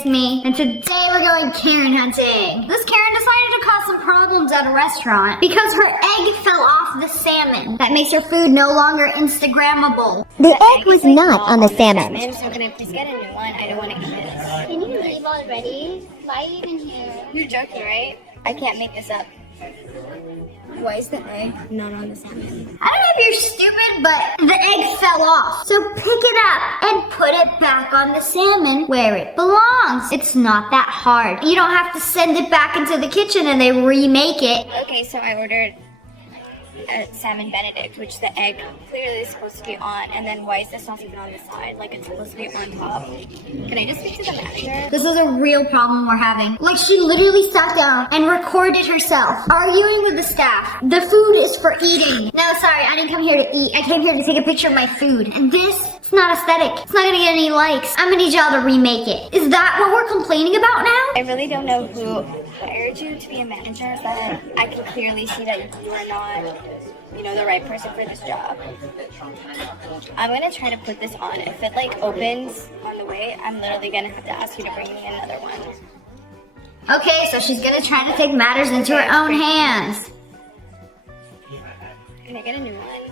it's me, and today we're going Karen hunting. This Karen decided to cause some problems at a restaurant because her egg fell off the salmon. That makes her food no longer Instagrammable. The egg was not on the salmon. So can I please get a new one? I don't want to eat this. Can you leave already? Why are you even here? You're joking, right? I can't make this up. Why is the egg not on the salmon? I don't know if you're stupid, but the egg fell off. So pick it up and put it back on the salmon where it belongs. It's not that hard. You don't have to send it back into the kitchen and they remake it. Okay, so I ordered a salmon benedict, which the egg clearly is supposed to be on, and then why is this not even on the side? Like it's supposed to be on top. Can I just speak to the manager? This is a real problem we're having. Like she literally sat down and recorded herself arguing with the staff. The food is for eating. No, sorry, I didn't come here to eat. I came here to take a picture of my food. And this, it's not aesthetic. It's not gonna get any likes. I'm gonna need y'all to remake it. Is that what we're complaining about now? I really don't know who hired you to be a manager, but I can clearly see that you are not, you know, the right person for this job. I'm gonna try to put this on. If it like opens on the way, I'm literally gonna have to ask you to bring me another one. Okay, so she's gonna try to take matters into her own hands. Can I get a new one?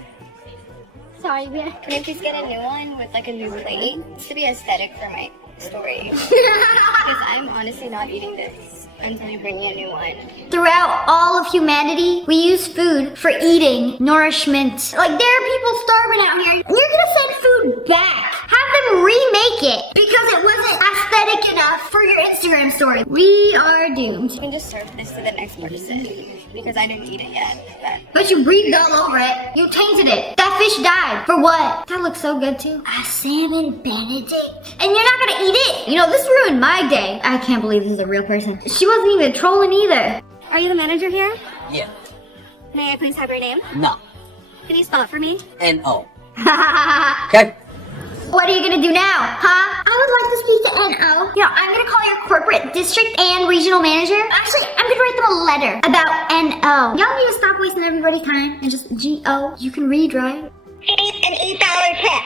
Sorry, can I please get a new one with like a new plate? It's to be aesthetic for my story. Because I'm honestly not eating this until you bring me a new one. Throughout all of humanity, we use food for eating, nourishment. Like there are people starving out here. And you're gonna send food back. Have them remake it because it wasn't aesthetic enough for your Instagram story. We are doomed. You can just serve this to the next person because I didn't eat it yet. But you breathed all over it. You tainted it. That fish died. For what? That looks so good too. A salmon benedict. And you're not gonna eat it. You know, this ruined my day. I can't believe this is a real person. She wasn't even trolling either. Are you the manager here? Yeah. May I please have your name? No. Can you spell it for me? N-O. Okay. What are you gonna do now, huh? I would like to speak to N.O. You know, I'm gonna call your corporate district and regional manager. Actually, I'm gonna write them a letter about N.O. Y'all need to stop wasting everybody's time and just G.O. You can read, right? An $8 tip.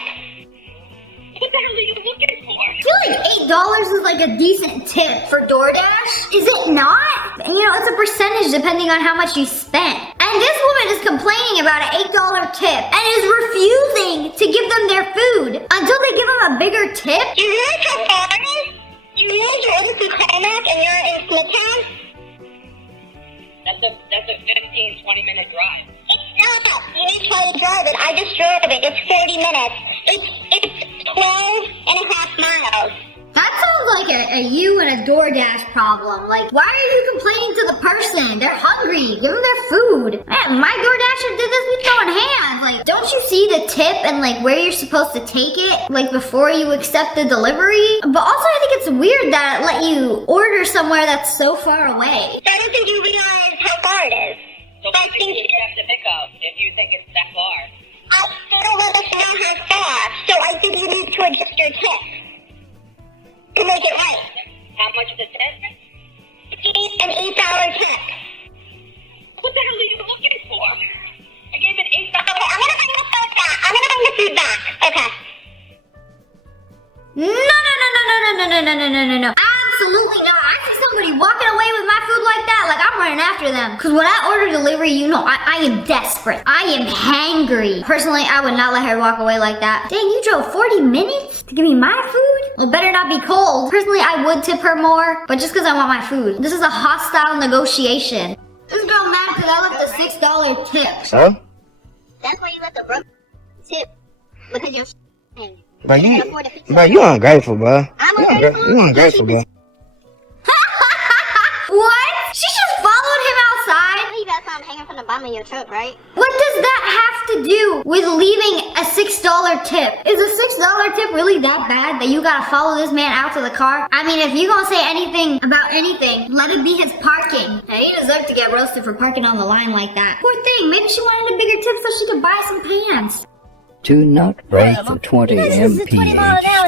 What the hell are you looking for? I feel like $8 is like a decent tip for DoorDash. Is it not? You know, it's a percentage depending on how much you spent. And this woman is complaining about an $8 tip and is refusing to give them their food until they give them a bigger tip. You realize how far it is? You realize you're over to Climax and you're in Smithtown? That's a 15, 20-minute drive. It's not. You try to drive it. I just drove it. It's 40 minutes. It's 12 and a half miles. That sounds like a you and a DoorDash problem. Like, why are you complaining to the person? They're hungry. Give them their food. Man, my DoorDasher did this with throwing hands. Like, don't you see the tip and like where you're supposed to take it? Like before you accept the delivery? But also I think it's weird that it let you order somewhere that's so far away. I don't think you realize how far it is. So I think you have to pick up if you think it's that far. I still let us know how far, so I think you need to adjust your tip to make it right. How much is the tip? An $8 tip. What the hell are you looking for? I gave it $8. Okay, I'm gonna bring the food back. I'm gonna bring the food back. Okay. No. Absolutely not. I see somebody walking away with my food like that, like I'm running after them. Cause when I order delivery, you know, I am desperate. I am hangry. Personally, I would not let her walk away like that. Dang, you drove 40 minutes to give me my food? Well, better not be cold. Personally, I would tip her more, but just cause I want my food. This is a hostile negotiation. This girl mad cause I left a $6 tip. Huh? That's why you left a broke tip. Because you're Bro, you ungrateful, bro. I'm ungrateful? You ungrateful, bro. What? She just followed him outside? You got something hanging from the bottom of your truck, right? What does that have to do with leaving a $6 tip? Is a $6 tip really that bad that you gotta follow this man out to the car? I mean, if you gonna say anything about anything, let it be his parking. Now, he deserved to get roasted for parking on the line like that. Poor thing, maybe she wanted a bigger tip so she could buy some pants. Do not break the 20 mph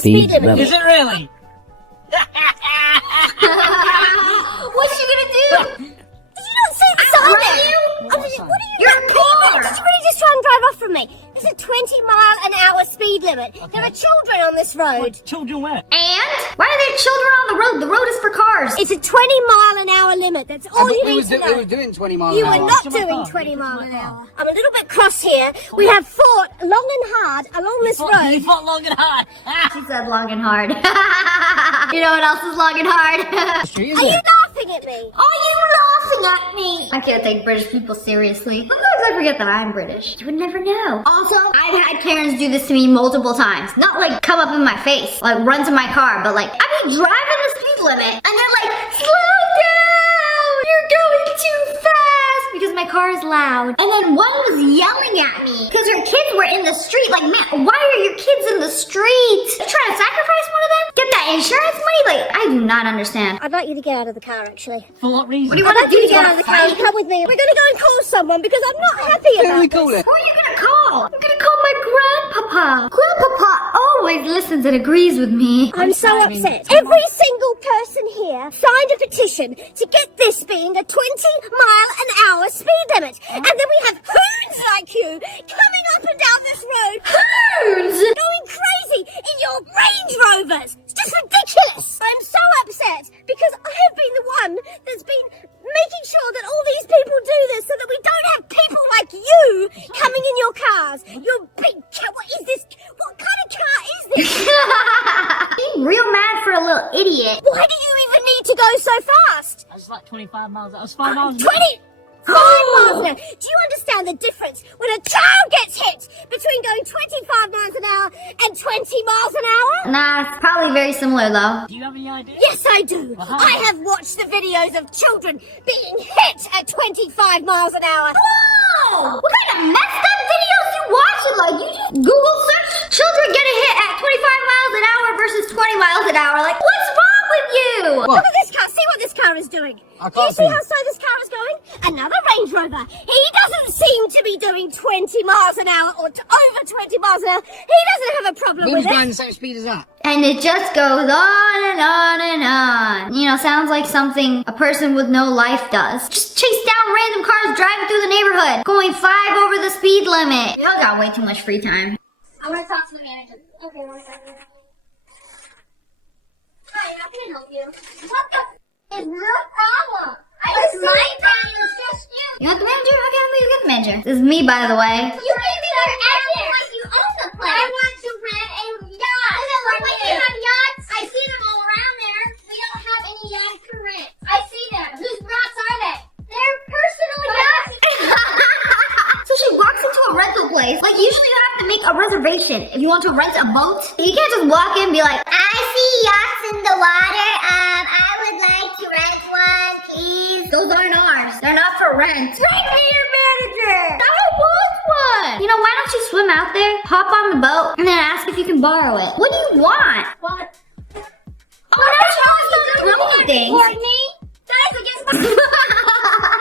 speed limit. Is it really? What's she gonna do? Did you not see the sign there? What are you? You're poor. Did you really just try and drive off from me? There's a 20-mile-an-hour speed limit. There are children on this road. Children where? And? Why are there children on the road road. The road is for cars. It's a 20-mile-an-hour limit. That's all you need to know. We were doing 20 miles You an were hour. not doing 20 miles an hour. I'm a little bit cross here. We have fought long and hard along this road. You fought long and hard. She said long and hard. You know what else is long and hard? Are you laughing at me? Are you laughing at me? I can't take British people seriously. Sometimes I forget that I'm British. You would never know. Also, I've had Karens do this to me multiple times. Not like come up in my face, like run to my car, but like I'd be driving the speed limit and they're like, slow down! You're going too fast! Because my car is loud. And then one was yelling at me because her kids were in the street. Like, man, why are your kids in the street? You trying to sacrifice one of them? Get that insurance money? Like, I do not understand. I'd like you to get out of the car, actually. For what reason? What do you I'd want like to you do? to get out of the car and come with me. We're going to go and call someone because I'm not happy Who are about we this. calling? Who are you gonna call? I'm gonna call my grandpapa. Grandpapa always listens and agrees with me. I'm so upset. Every single person here signed a petition to get this being a 20-mile-an-hour speed limit. And then we have hoons like you coming up and down this road. Hoons! Going crazy in your Range Rovers. It's just ridiculous. I'm so upset because I have been the one that's been making sure that all these people do this so that we don't have people like you coming in your cars. Your big car. What is this? What kind of car is this? I'm real mad for a little idiot. Why do you even need to go so fast? That's like 25 miles. That was 5 miles. 20 miles an hour. Do you understand the difference when a child gets hit between going 25 miles an hour and 20 miles an hour? Nah, it's probably very similar though. Do you have any idea? Yes, I do. I have watched the videos of children being hit at 25 miles an hour. Whoa! What kind of messed up videos you watching? Like, you just Google search children getting hit at 25 miles an hour versus 20 miles an hour. Like, what's wrong with you? Look at this car. See what this car is doing. I Do you can't see see. how slow this car is going? Another Range Rover. He doesn't seem to be doing 20 miles an hour or over 20 miles an hour. He doesn't have a problem Who's with going it. the same speed as that? And it just goes on and on and on. You know, sounds like something a person with no life does. Just chase down random cars driving through the neighborhood, going 5 over the speed limit. Y'all got way too much free time. I want to talk to the manager. Okay, one second. Hi, how can I help you? What the is your problem? It's my problem. It's just you. You want the manager? Okay, I'm gonna get the manager. This is me, by the way. You gave me their address. You own the place. I want to rent a yacht. Wait, you have yachts? I see them all around there. We don't have any yachts to rent. I see them. Whose yachts are they? They're personal yachts. So she walks into a rental place. Like, usually you have to make a reservation if you want to rent a boat. You can't just walk in and be like, I see yachts in the water. I would like to rent one, please. Those aren't ours. They're not for rent. Bring me your manager. I don't want one. You know, why don't you swim out there, hop on the boat, and then ask if you can borrow it? What do you want? What? Oh, that's not things. Courtney? That is against my...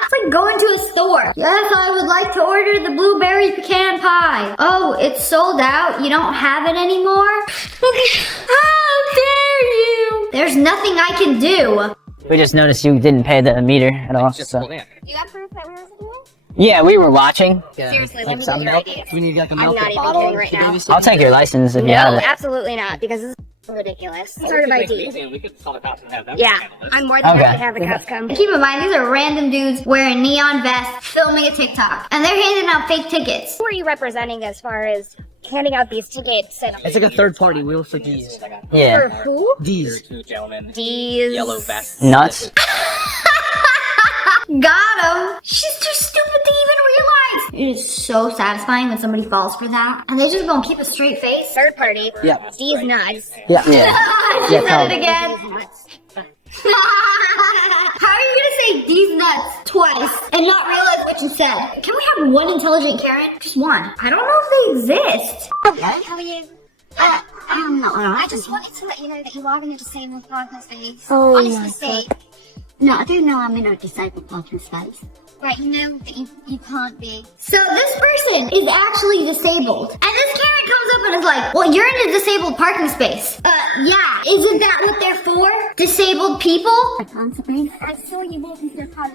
It's like going to a store. Yes, I would like to order the blueberry pecan pie. Oh, it's sold out? You don't have it anymore? How dare you? There's nothing I can do. We just noticed you didn't pay the meter at all. So. You got proof that we were supposed to? Yeah, we were watching. Seriously, Like let me some get your milk. ID. We need like a I'm milk not even bottle. kidding right now. I'll take your license if you No, have it. absolutely not, because this is ridiculous. Sort of ID. We could call the cops and have them. Yeah, I'm more than Okay. happy to have the cops come. Keep in mind, these are random dudes wearing neon vests, filming a TikTok. And they're handing out fake tickets. Who are you representing as far as handing out these tickets? And It's like a third party. We will for D's. for Yeah. who? D's. Two gentlemen, These. yellow vests. Nuts. Got him. She's too stupid to even realize. It is so satisfying when somebody falls for that. And they just gonna keep a straight face. Third party. Yeah. These nuts. Yeah. Yeah. She said tell it again. How are you gonna say these nuts twice and not realize what you said? Can we have one intelligent Karen? Just one. I don't know if they exist. How are you? I'm not alright. I just wanted to let you know that you are in a disabled parking space. Oh Honestly, my say, No, I do know I'm in a disabled parking space. right, you know that you can't be. So this person is actually disabled. And this Karen comes up and is like, well, you're in a disabled parking space. Yeah. Isn't that what they're for? Disabled people? Possibly. I saw you walking through the car.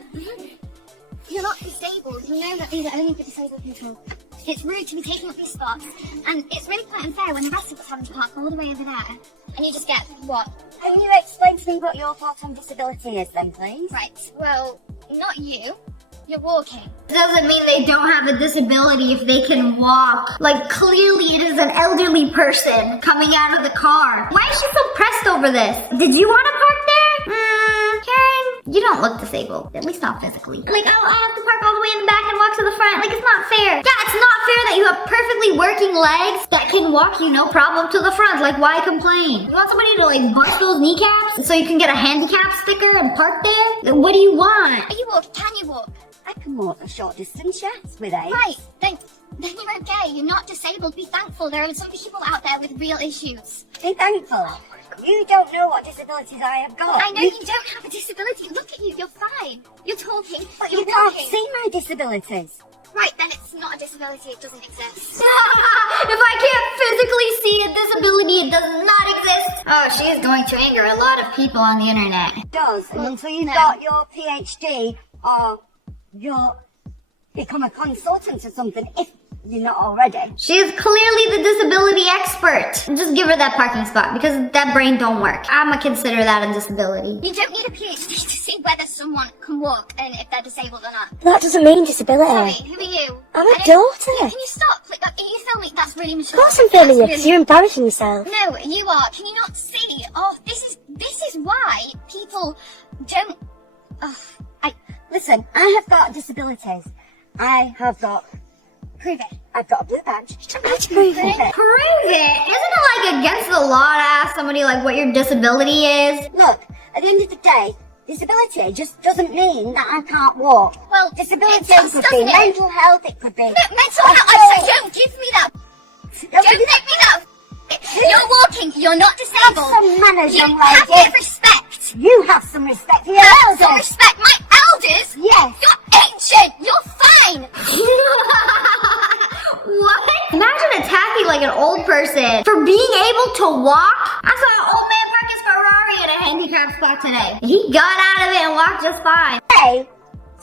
You're not disabled. You know that these are only for disabled people. It's rude to be taking up these spots, and it's really quite unfair when the rest of us having to park all the way over there, and you just get, what? Can you explain to me what your thought on disability is then, please? Right, well, not you. You're walking. Doesn't mean they don't have a disability if they can walk. Like, clearly it is an elderly person coming out of the car. Why is she so pressed over this? Did you want to park there? Karen, you don't look disabled. At least not physically. Like, oh, I have to park all the way in the back and walk to the front. Like, it's not fair. Yeah, it's not fair that you have perfectly working legs that can walk you no problem to the front. Like, why complain? You want somebody to, like, bust those kneecaps so you can get a handicap sticker and park there? What do you want? Are you walking? Can you walk? I can walk a short distance, yes, with aid. Right, then you're okay. You're not disabled. Be thankful. There are some people out there with real issues. Be thankful. You don't know what disabilities I have got. I know you don't have a disability. Look at you. You're fine. You're talking. But You're you can't walking. see my disabilities. Right, then it's not a disability. It doesn't exist. If I can't physically see a disability, it does not exist. Oh, she is going to anger a lot of people on the internet. It does. And until you've no. got your PhD or you're become a consultant or something, if you're not already. She is clearly the disability expert. Just give her that parking spot because that brain don't work. I'ma consider that a disability. You don't need a PhD to see whether someone can walk and if they're disabled or not. That doesn't mean disability. Sorry, who are you? I'm a I don't- daughter. Can you stop? Like, are you filming? That's really mature. Of course I'm filming you because you're embarrassing yourself. No, you are. Can you not see? Oh, this is why people don't. Oh, Listen, I have got disabilities. I have got... prove it. I've got a blue badge. Don't have to prove it. Prove it. Isn't it like against the law to ask somebody like what your disability is? Look, at the end of the day, disability just doesn't mean that I can't walk. Well, Disability it does, could doesn't be it? mental health, it could be... Mental health. I said, don't give me that. Don't give me that. You're walking. You're not disabled. Have some manners, You young have lady. to respect. You have some respect for your Have some elders. respect. My elders. Yes. You're ancient. You're fine. What? Imagine attacking like an old person for being able to walk. I saw an old man park his Ferrari at a handicap spot today. He got out of it and walked just fine. Hey,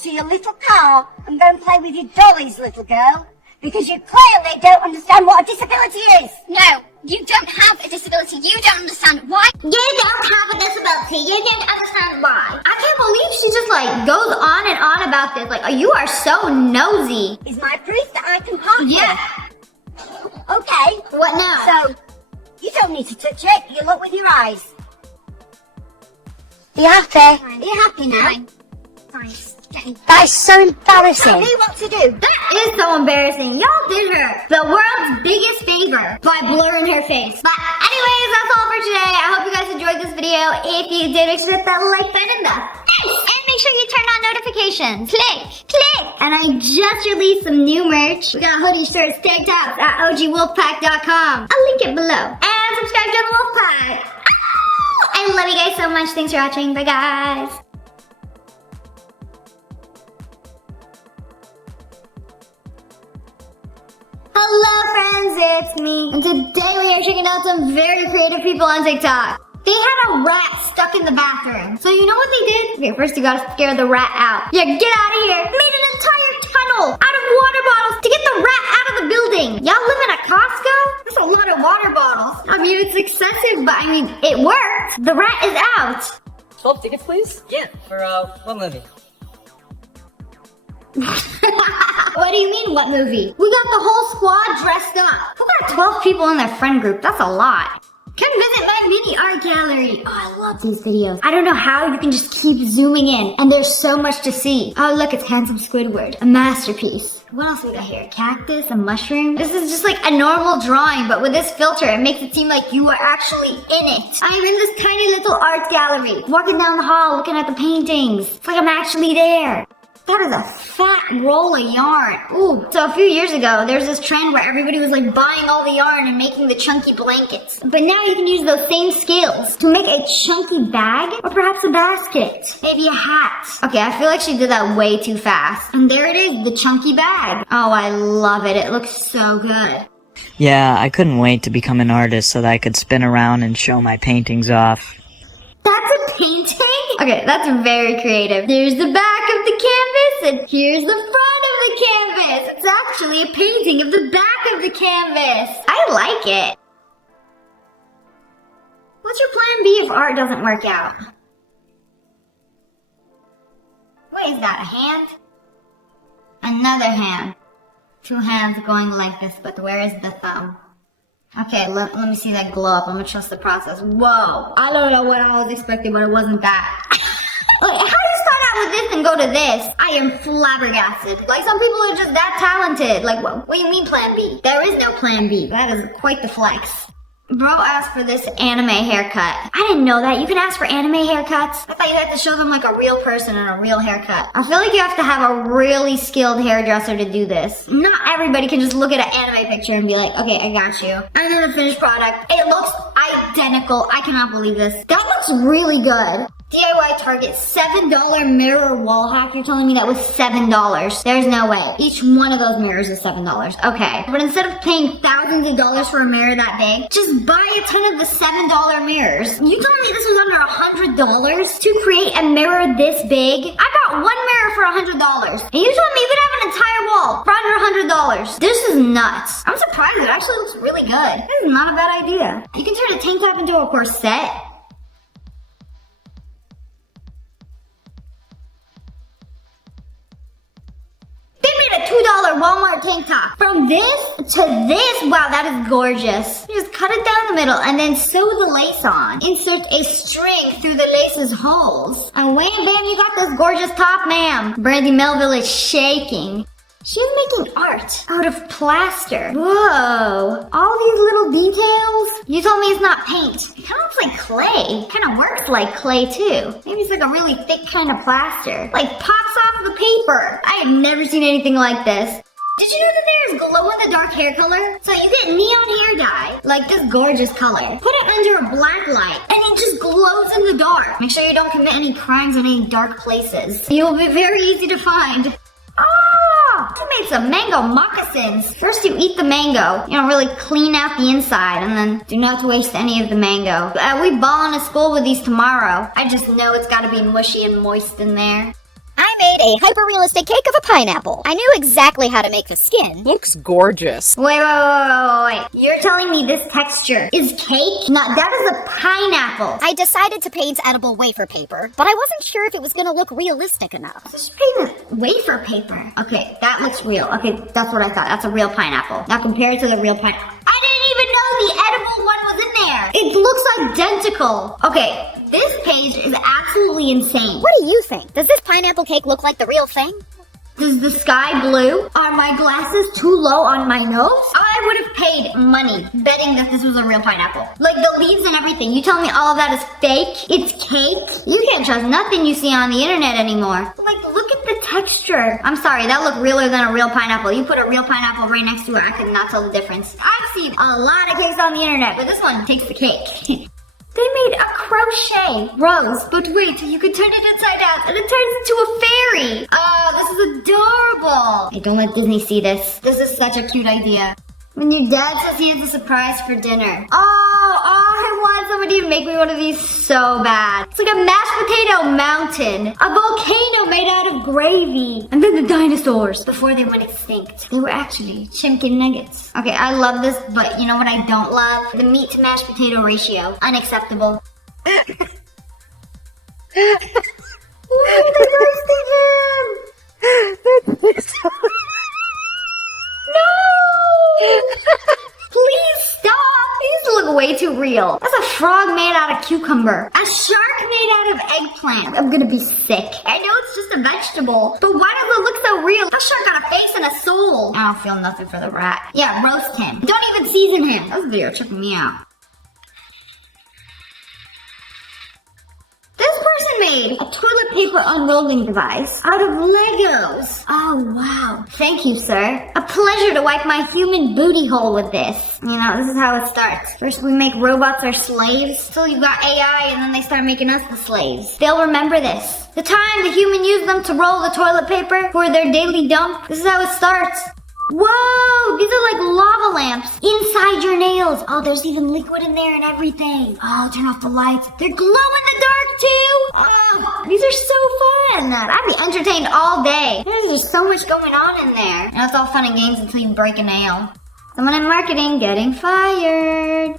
to your little car and go and play with your dollies, little girl. Because you clearly don't understand what a disability is. No, you don't have a disability. You don't understand why. You don't have a disability. You didn't understand why. I can't believe she just like goes on and on about this. Like, you are so nosy. Is my proof that I can park Yeah. here. Okay. What now? So, you don't need to touch it. You look with your eyes. Are you happy? Are you happy now? Fine. Fine. That is so Tell embarrassing. me what to do. That is so embarrassing. Y'all did her the world's biggest favor by blurring her face. But anyways, that's all for today. I hope you guys enjoyed this video. If you did, make sure to hit that like button and the thanks. And make sure you turn on notifications. Click, click. And I just released some new merch. We got hoodies, shirts, tank tops at ogwolfpack.com. I'll link it below. And subscribe to the Wolfpack. I love you guys so much. Thanks for watching. Bye, guys. Hello friends, it's me. And today we are checking out some very creative people on TikTok. They had a rat stuck in the bathroom. So you know what they did? Okay, first you gotta scare the rat out. Yeah, get out of here. Made an entire tunnel out of water bottles to get the rat out of the building. Y'all live in a Costco? That's a lot of water bottles. I mean, it's excessive, but I mean, it worked. The rat is out. 12 tickets, please? Yeah. For, what movie? What do you mean, what movie? We got the whole squad dressed up. We got 12 people in their friend group. That's a lot. Come visit my mini art gallery. Oh, I love these videos. I don't know how you can just keep zooming in, and there's so much to see. Oh, look, it's Handsome Squidward. A masterpiece. What else we got here? A cactus, a mushroom. This is just like a normal drawing, but with this filter, it makes it seem like you are actually in it. I'm in this tiny little art gallery, walking down the hall, looking at the paintings. It's like I'm actually there. That is a fat roll of yarn. Ooh, so a few years ago, there's this trend where everybody was like buying all the yarn and making the chunky blankets. But now you can use those same skills to make a chunky bag or perhaps a basket. Maybe a hat. Okay, I feel like she did that way too fast. And there it is, the chunky bag. Oh, I love it. It looks so good. Yeah, I couldn't wait to become an artist so that I could spin around and show my paintings off. That's a painting? Okay, that's very creative. Here's the back of the canvas, and here's the front of the canvas. this? It's actually a painting of the back of the canvas. I like it. What's your plan B if art doesn't work out? What is that, a hand? Another hand. 2 hands going like this, but where is the thumb? Okay, let me see that glow up. I'm gonna trust the process. Whoa. I don't know what I was expecting, but it wasn't that. Like, how do you start out with this and go to this? I am flabbergasted. Like, some people are just that talented. Like, what do you mean plan B? There is no plan B. That is quite the flex. Bro asked for this anime haircut. I didn't know that. You can ask for anime haircuts? I thought you had to show them like a real person and a real haircut. I feel like you have to have a really skilled hairdresser to do this. Not everybody can just look at an anime picture and be like, okay, I got you. And then the finished product. It looks identical. I cannot believe this. That looks really good. DIY Target $7 mirror wall hack. You're telling me that was $7? There's no way. Each one of those mirrors is $7. Okay, but instead of paying thousands of dollars for a mirror that big, just buy a ton of the $7 mirrors. You telling me this was under $100 to create a mirror this big? I bought one mirror for $100, and you told me you could have an entire wall for under $100. This is nuts. I'm surprised. It actually looks really good. This is not a bad idea. You can turn a tank top into a corset. A $2 Walmart tank top. From this to this, wow, that is gorgeous. You just cut it down the middle and then sew the lace on. Insert a string through the lace's holes. And wham bam, you got this gorgeous top, ma'am. Brandy Melville is shaking. She's making art out of plaster. Whoa, all these little details? You told me it's not paint. It kind of looks like clay. It kind of works like clay too. Maybe it's like a really thick kind of plaster. Like pops off the paper. I have never seen anything like this. Did you know that there's glow-in-the-dark hair color? So you get neon hair dye, like this gorgeous color. Put it under a black light, and it just glows in the dark. Make sure you don't commit any crimes in any dark places. You'll be very easy to find. You made some mango moccasins. First you eat the mango. You don't really clean out the inside, and then do not waste any of the mango. We ball into school with these tomorrow. I just know it's gotta be mushy and moist in there. I made a hyper-realistic cake of a pineapple. I knew exactly how to make the skin. Looks gorgeous. Wait. You're telling me this texture is cake? No, that is a pineapple. I decided to paint edible wafer paper, but I wasn't sure if it was gonna look realistic enough. Just paint wafer paper. Okay, that looks real. Okay, that's what I thought. That's a real pineapple. Now compare it to the real pineapple. I didn't even know the edible one was in there. It looks identical. Okay, this page is absolutely insane. What do you think? Does this pineapple cake look like the real thing? Is the sky blue? Are my glasses too low on my nose? I would have paid money betting that this was a real pineapple. Like the leaves and everything. You tell me all of that is fake? It's cake? You can't trust nothing you see on the internet anymore. Like, look at the texture. I'm sorry, that looked realer than a real pineapple. You put a real pineapple right next to it, I could not tell the difference. I've seen a lot of cakes on the internet, but this one takes the cake. They made a crochet rose, but wait, you can turn it inside out and it turns into a fairy. Oh, this is adorable. Hey, don't let Disney see this. This is such a cute idea. When your dad says he has a surprise for dinner. Oh, I want somebody to make me one of these so bad. It's like a mashed potato mountain. A volcano made out of gravy. And then the dinosaurs, before they went extinct, they were actually chicken nuggets. Okay, I love this, but you know what I don't love? The meat to mashed potato ratio. Unacceptable. Why are they roasting him? No! Please stop! These look way too real. That's a frog made out of cucumber. A shark made out of eggplant. I'm gonna be sick. I know it's just a vegetable, but why does it look so real? That shark got a face and a soul. I don't feel nothing for the rat. Yeah, roast him. Don't even season him. That was a video checking me out. This person made a toilet paper unrolling device out of Legos. Oh, wow. Thank you, sir. A pleasure to wipe my human booty hole with this. You know, this is how it starts. First we make robots our slaves, till you got AI, and then they start making us the slaves. They'll remember this. The time the human used them to roll the toilet paper for their daily dump. This is how it starts. Whoa, these are like lava lamps inside your nails. Oh, there's even liquid in there and everything. Oh, turn off the lights. They're glow in the dark too. Oh, these are so fun. I'd be entertained all day. There's just so much going on in there. And it's all fun and games until you break a nail. Someone in marketing getting fired.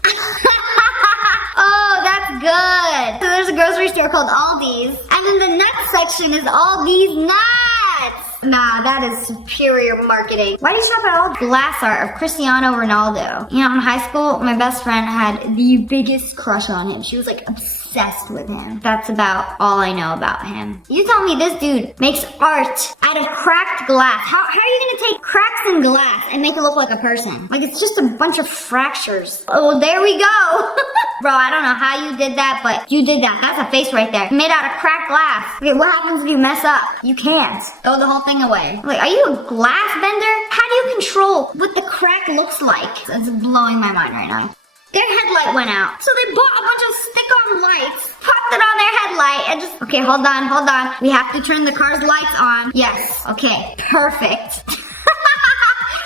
Oh, that's good. So there's a grocery store called Aldi's. And then the nuts section is Aldi's nuts. Nah, that is superior marketing. Why do you shop at all? Glass art of Cristiano Ronaldo. You know, in high school, my best friend had the biggest crush on him. She was like obsessed with him. That's about all I know about him. You tell me this dude makes art out of cracked glass. How are you gonna take cracks in glass and make it look like a person? Like it's just a bunch of fractures. Oh, there we go. Bro, I don't know how you did that, but you did that. That's a face right there. Made out of cracked glass. Okay, what happens if you mess up? You can't. Throw the whole thing away. Like, are you a glass bender? How do you control what the crack looks like? It's blowing my mind right now. Their headlight went out. So they bought a bunch of stick-on lights, popped it on their headlight, and just, okay, hold on. We have to turn the car's lights on. Yes, okay, perfect.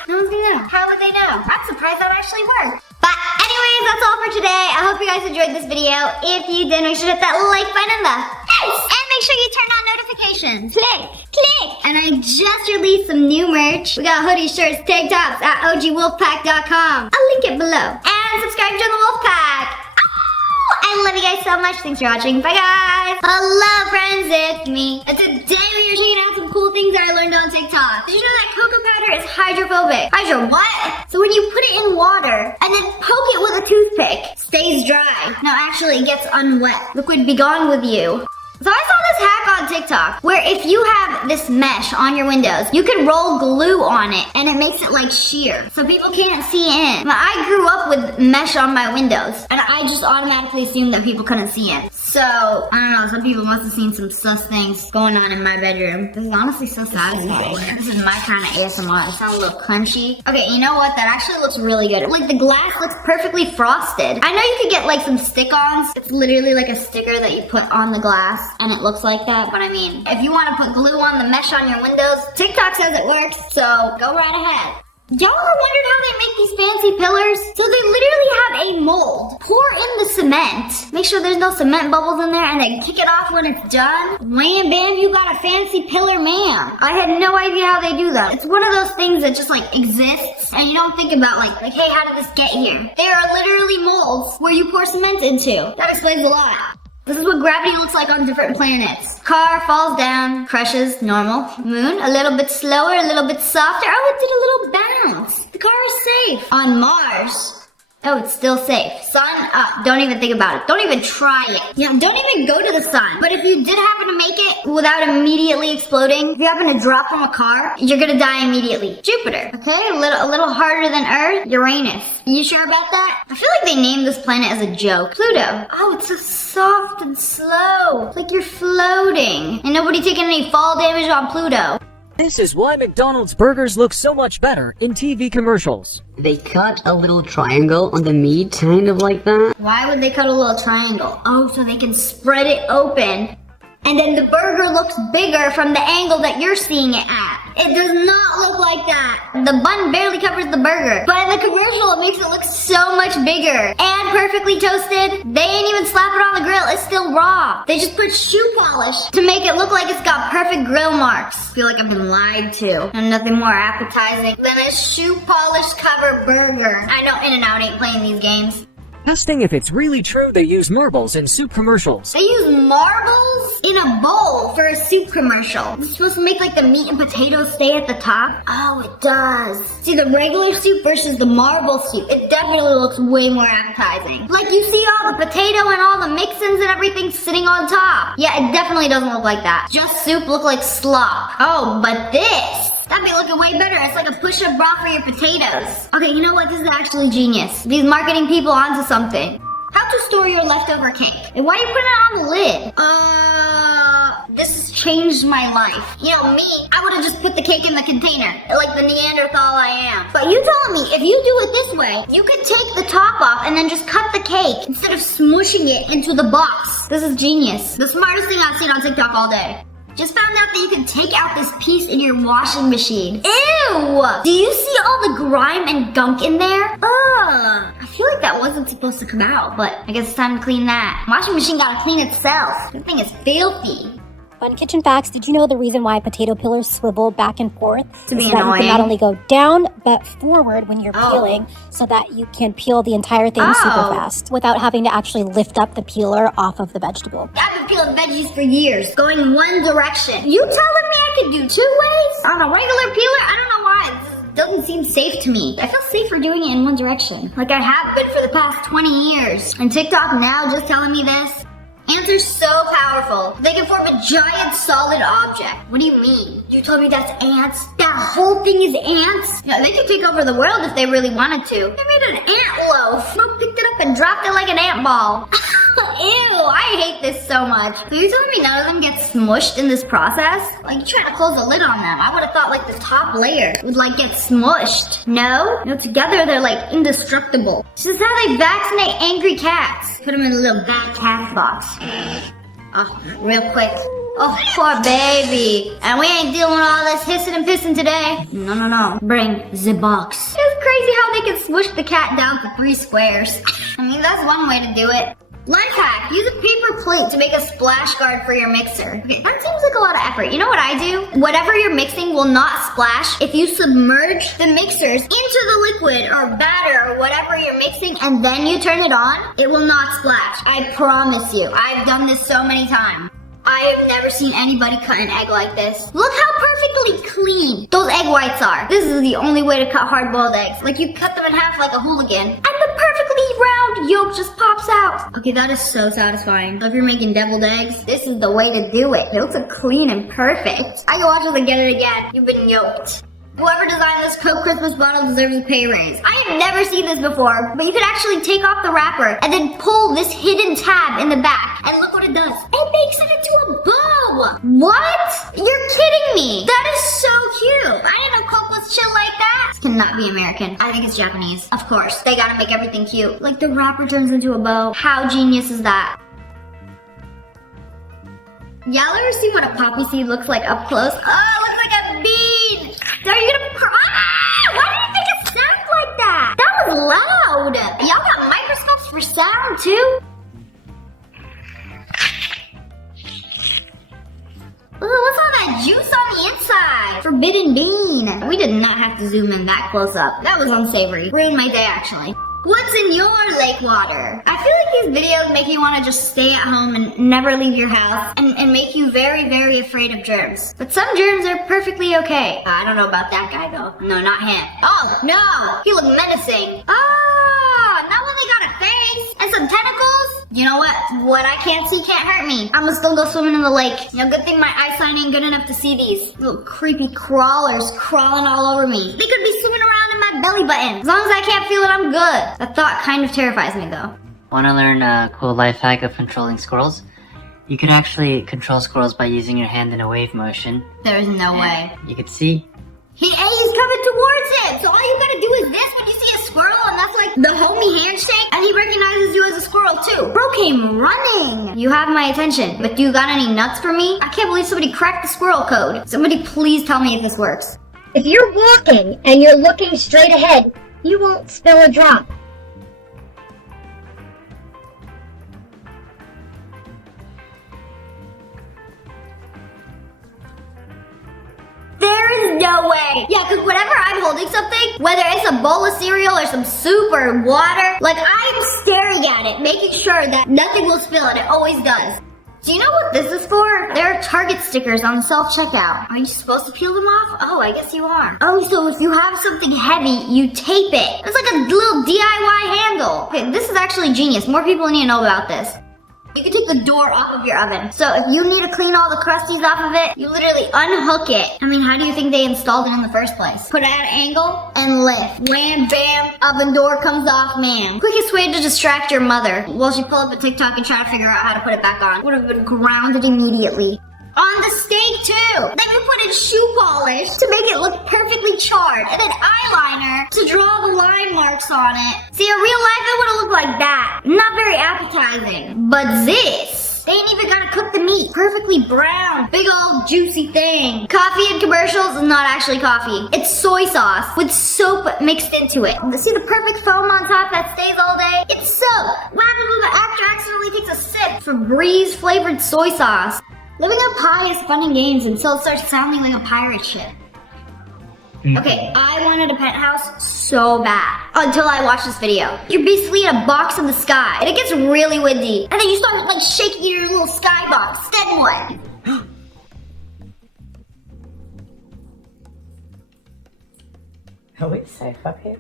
No one's gonna know. How would they know? I'm surprised that actually worked. But anyways, that's all for today. I hope you guys enjoyed this video. If you did, make sure to hit that like button in the face. And make sure you turn on notifications. Click. And I just released some new merch. We got hoodies, shirts, tank tops at ogwolfpack.com. I'll link it below. And subscribe to the Wolfpack. I love you guys so much. Thanks for watching. Bye, guys. Hello, friends. It's me. And today we are checking out some cool things that I learned on TikTok. Did you know that cocoa powder is hydrophobic? Hydro what? So when you put it in water and then poke it with a toothpick, stays dry. No, actually, it gets unwet. Liquid be gone with you. So I saw this hack on TikTok where if you have this mesh on your windows, you can roll glue on it and it makes it like sheer. So people can't see in. Now, I grew up with mesh on my windows and I just automatically assumed that people couldn't see in. So, I don't know, some people must have seen some sus things going on in my bedroom. This is honestly so satisfying. This is my kind of ASMR. It sounds a little crunchy. Okay, you know what? That actually looks really good. Like the glass looks perfectly frosted. I know you could get like some stick-ons. It's literally like a sticker that you put on the glass and it looks like that. But I mean, if you want to put glue on the mesh on your windows, TikTok says it works, so go right ahead. Y'all ever wondered how they make these fancy pillars? So they literally have a mold. Pour in the cement. Make sure there's no cement bubbles in there and then kick it off when it's done. Wham bam, you got a fancy pillar man. I had no idea how they do that. It's one of those things that just like exists and you don't think about like hey, how did this get here? There are literally molds where you pour cement into. That explains a lot. This is what gravity looks like on different planets. Car falls down, crashes, normal. Moon, a little bit slower, a little bit softer. Oh, it did a little bounce. The car is safe. On Mars, oh, it's still safe. Sun, don't even think about it. Don't even try it. Yeah, don't even go to the sun. But if you did happen to make it without immediately exploding, if you happen to drop from a car, you're gonna die immediately. Jupiter, okay? A little harder than Earth. Uranus. You sure about that? I feel like they named this planet as a joke. Pluto. Oh, it's so soft and slow. It's like you're floating. And nobody taking any fall damage on Pluto. This is why McDonald's burgers look so much better in TV commercials. They cut a little triangle on the meat, kind of like that. Why would they cut a little triangle? Oh, so they can spread it open. And then the burger looks bigger from the angle that you're seeing it at. It does not look like that. The bun barely covers the burger. But in the commercial, it makes it look so much bigger. And perfectly toasted. They ain't even slap it on the grill. It's still raw. They just put shoe polish to make it look like it's got perfect grill marks. I feel like I've been lied to. And nothing more appetizing than a shoe polish covered burger. I know In-N-Out ain't playing these games. Testing if it's really true they use marbles in soup commercials. They use marbles in a bowl for a soup commercial. It's supposed to make like the meat and potatoes stay at the top. Oh, it does. See, the regular soup versus the marble soup, it definitely looks way more appetizing. Like you see all the potato and all the mix-ins and everything sitting on top. Yeah, it definitely doesn't look like that. Just soup look like slop. Oh, but this, that'd be looking way better. It's like a push-up bra for your potatoes. Okay, you know what? This is actually genius. These marketing people onto something. How to store your leftover cake. And why are you putting it on the lid? This has changed my life. You know, me, I would have just put the cake in the container, like the Neanderthal I am. But you telling me, if you do it this way, you could take the top off and then just cut the cake instead of smushing it into the box. This is genius. The smartest thing I've seen on TikTok all day. Just found out that you can take out this piece in your washing machine. Ew! Do you see all the grime and gunk in there? Ugh. I feel like that wasn't supposed to come out, but I guess it's time to clean that. Washing machine gotta clean itself. That thing is filthy. Fun kitchen facts. Did you know the reason why potato peelers swivel back and forth? To be is that you annoying. can not only go down, but forward when you're peeling, so that you can peel the entire thing super fast without having to actually lift up the peeler off of the vegetable. I've been peeling veggies for years, going one direction. You telling me I could do 2 ways? On a regular peeler? I don't know why. This doesn't seem safe to me. I feel safer doing it in one direction, like I have been for the past 20 years. And TikTok now just telling me this? Ants are so powerful. They can form a giant solid object. What do you mean? You told me that's ants? That whole thing is ants? Yeah, they could take over the world if they really wanted to. They made an ant loaf. Mo picked it up and dropped it like an ant ball. Ew, I hate this so much. So you're telling me none of them get smushed in this process? Like, you trying to close the lid on them. I would have thought like the top layer would like get smushed. No? No, together they're like indestructible. This is how they vaccinate angry cats. Put them in a little bad cat box. Oh, real quick. Oh, poor baby. And we ain't dealing with all this hissing and pissing today. No. Bring the box. It's crazy how they can smush the cat down to 3 squares. I mean, that's one way to do it. Life hack, use a paper plate to make a splash guard for your mixer. Okay, that seems like a lot of effort. You know what I do? Whatever you're mixing will not splash if you submerge the mixers into the liquid or batter or whatever you're mixing and then you turn it on, it will not splash. I promise you. I've done this so many times. I have never seen anybody cut an egg like this. Look how perfectly clean those egg whites are. This is the only way to cut hard-boiled eggs. Like you cut them in half like a hooligan, and the perfectly round yolk just pops out. Okay, that is so satisfying. So if you're making deviled eggs, this is the way to do it. It looks so clean and perfect. I can watch this and get it again. You've been yoked. Whoever designed this Coke Christmas bottle deserves a pay raise. I have never seen this before, but you could actually take off the wrapper and then pull this hidden tab in the back. And look what it does. It makes it into a bow. What? You're kidding me. That is so cute. I didn't know Coke was chill like that. This cannot be American. I think it's Japanese. Of course, they gotta make everything cute. Like the wrapper turns into a bow. How genius is that? Y'all ever see what a poppy seed looks like up close? Oh, it looks like a bean. Are you gonna why did it make a sound like that? That was loud. Y'all got microscopes for sound too? Ooh, what's all that juice on the inside? Forbidden bean. We did not have to zoom in that close up. That was unsavory. Ruined my day actually. What's in your lake water? I feel like these videos make you want to just stay at home and never leave your house and make you very, very afraid of germs. But some germs are perfectly okay. I don't know about that guy though. No, not him. Oh, no! He looked menacing. Ah, not when they got a face and some tentacles. You know what? What I can't see can't hurt me. I'ma still go swimming in the lake. You know, good thing my eyesight ain't good enough to see these little creepy crawlers crawling all over me. They could be swimming around in my belly button. As long as I can't feel it, I'm good. That thought kind of terrifies me though. Want to learn a cool life hack of controlling squirrels? You can actually control squirrels by using your hand in a wave motion. There is no way. You can see. He's coming towards him. So all you gotta do is this when you see a squirrel, and that's like the homie handshake, and he recognizes you as a squirrel too. Bro came running. You have my attention, but do you got any nuts for me? I can't believe somebody cracked the squirrel code. Somebody please tell me if this works. If you're walking and you're looking straight ahead, you won't spill a drop. There is no way. Yeah, because whenever I'm holding something, whether it's a bowl of cereal or some soup or water, like I'm staring at it, making sure that nothing will spill, and it always does. Do you know what this is for? There are Target stickers on the self-checkout. Are you supposed to peel them off? Oh, I guess you are. Oh, so if you have something heavy, you tape it. It's like a little DIY handle. Okay, this is actually genius. More people need to know about this. You can take the door off of your oven. So if you need to clean all the crusties off of it, you literally unhook it. I mean, how do you think they installed it in the first place? Put it at an angle and lift. Wham, bam, oven door comes off, man. Quickest way to distract your mother. While she pulled up a TikTok and tried to figure out how to put it back on. Would have been grounded immediately. On the steak too. Then we put in shoe polish to make it look perfectly charred, and then eyeliner to draw the line marks on it. See, in real life it would have looked like that. Not very appetizing. But this, they ain't even gotta cook the meat. perfectly brown, big old juicy thing. Coffee in commercials is not actually coffee. It's soy sauce with soap mixed into it. See the perfect foam on top that stays all day? It's soap. What happens when the actor accidentally takes a sip from Breeze flavored soy sauce? Living up high is fun and games until it starts sounding like a pirate ship. Okay, I wanted a penthouse so bad until I watched this video. You're basically in a box in the sky and it gets really windy. And then you start like shaking your little sky box. Then what? Oh wait, safe up here?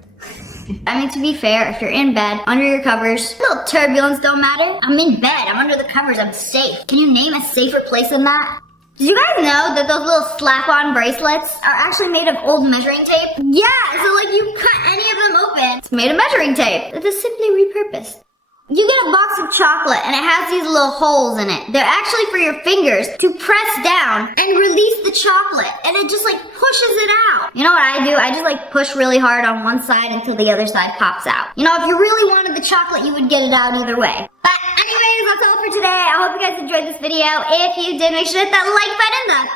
I mean, to be fair, if you're in bed, under your covers, little turbulence don't matter. I'm in bed, I'm under the covers, I'm safe. Can you name a safer place than that? Did you guys know that those little slap-on bracelets are actually made of old measuring tape? Yeah, so like you cut any of them open, it's made of measuring tape. It is simply repurposed. You get a box of chocolate and it has these little holes in it. They're actually for your fingers to press down and release the chocolate. And it just like pushes it out. You know what I do? I just like push really hard on one side until the other side pops out. You know, if you really wanted the chocolate, you would get it out either way. But anyways, that's all for today. I hope you guys enjoyed this video. If you did, make sure to hit that like button.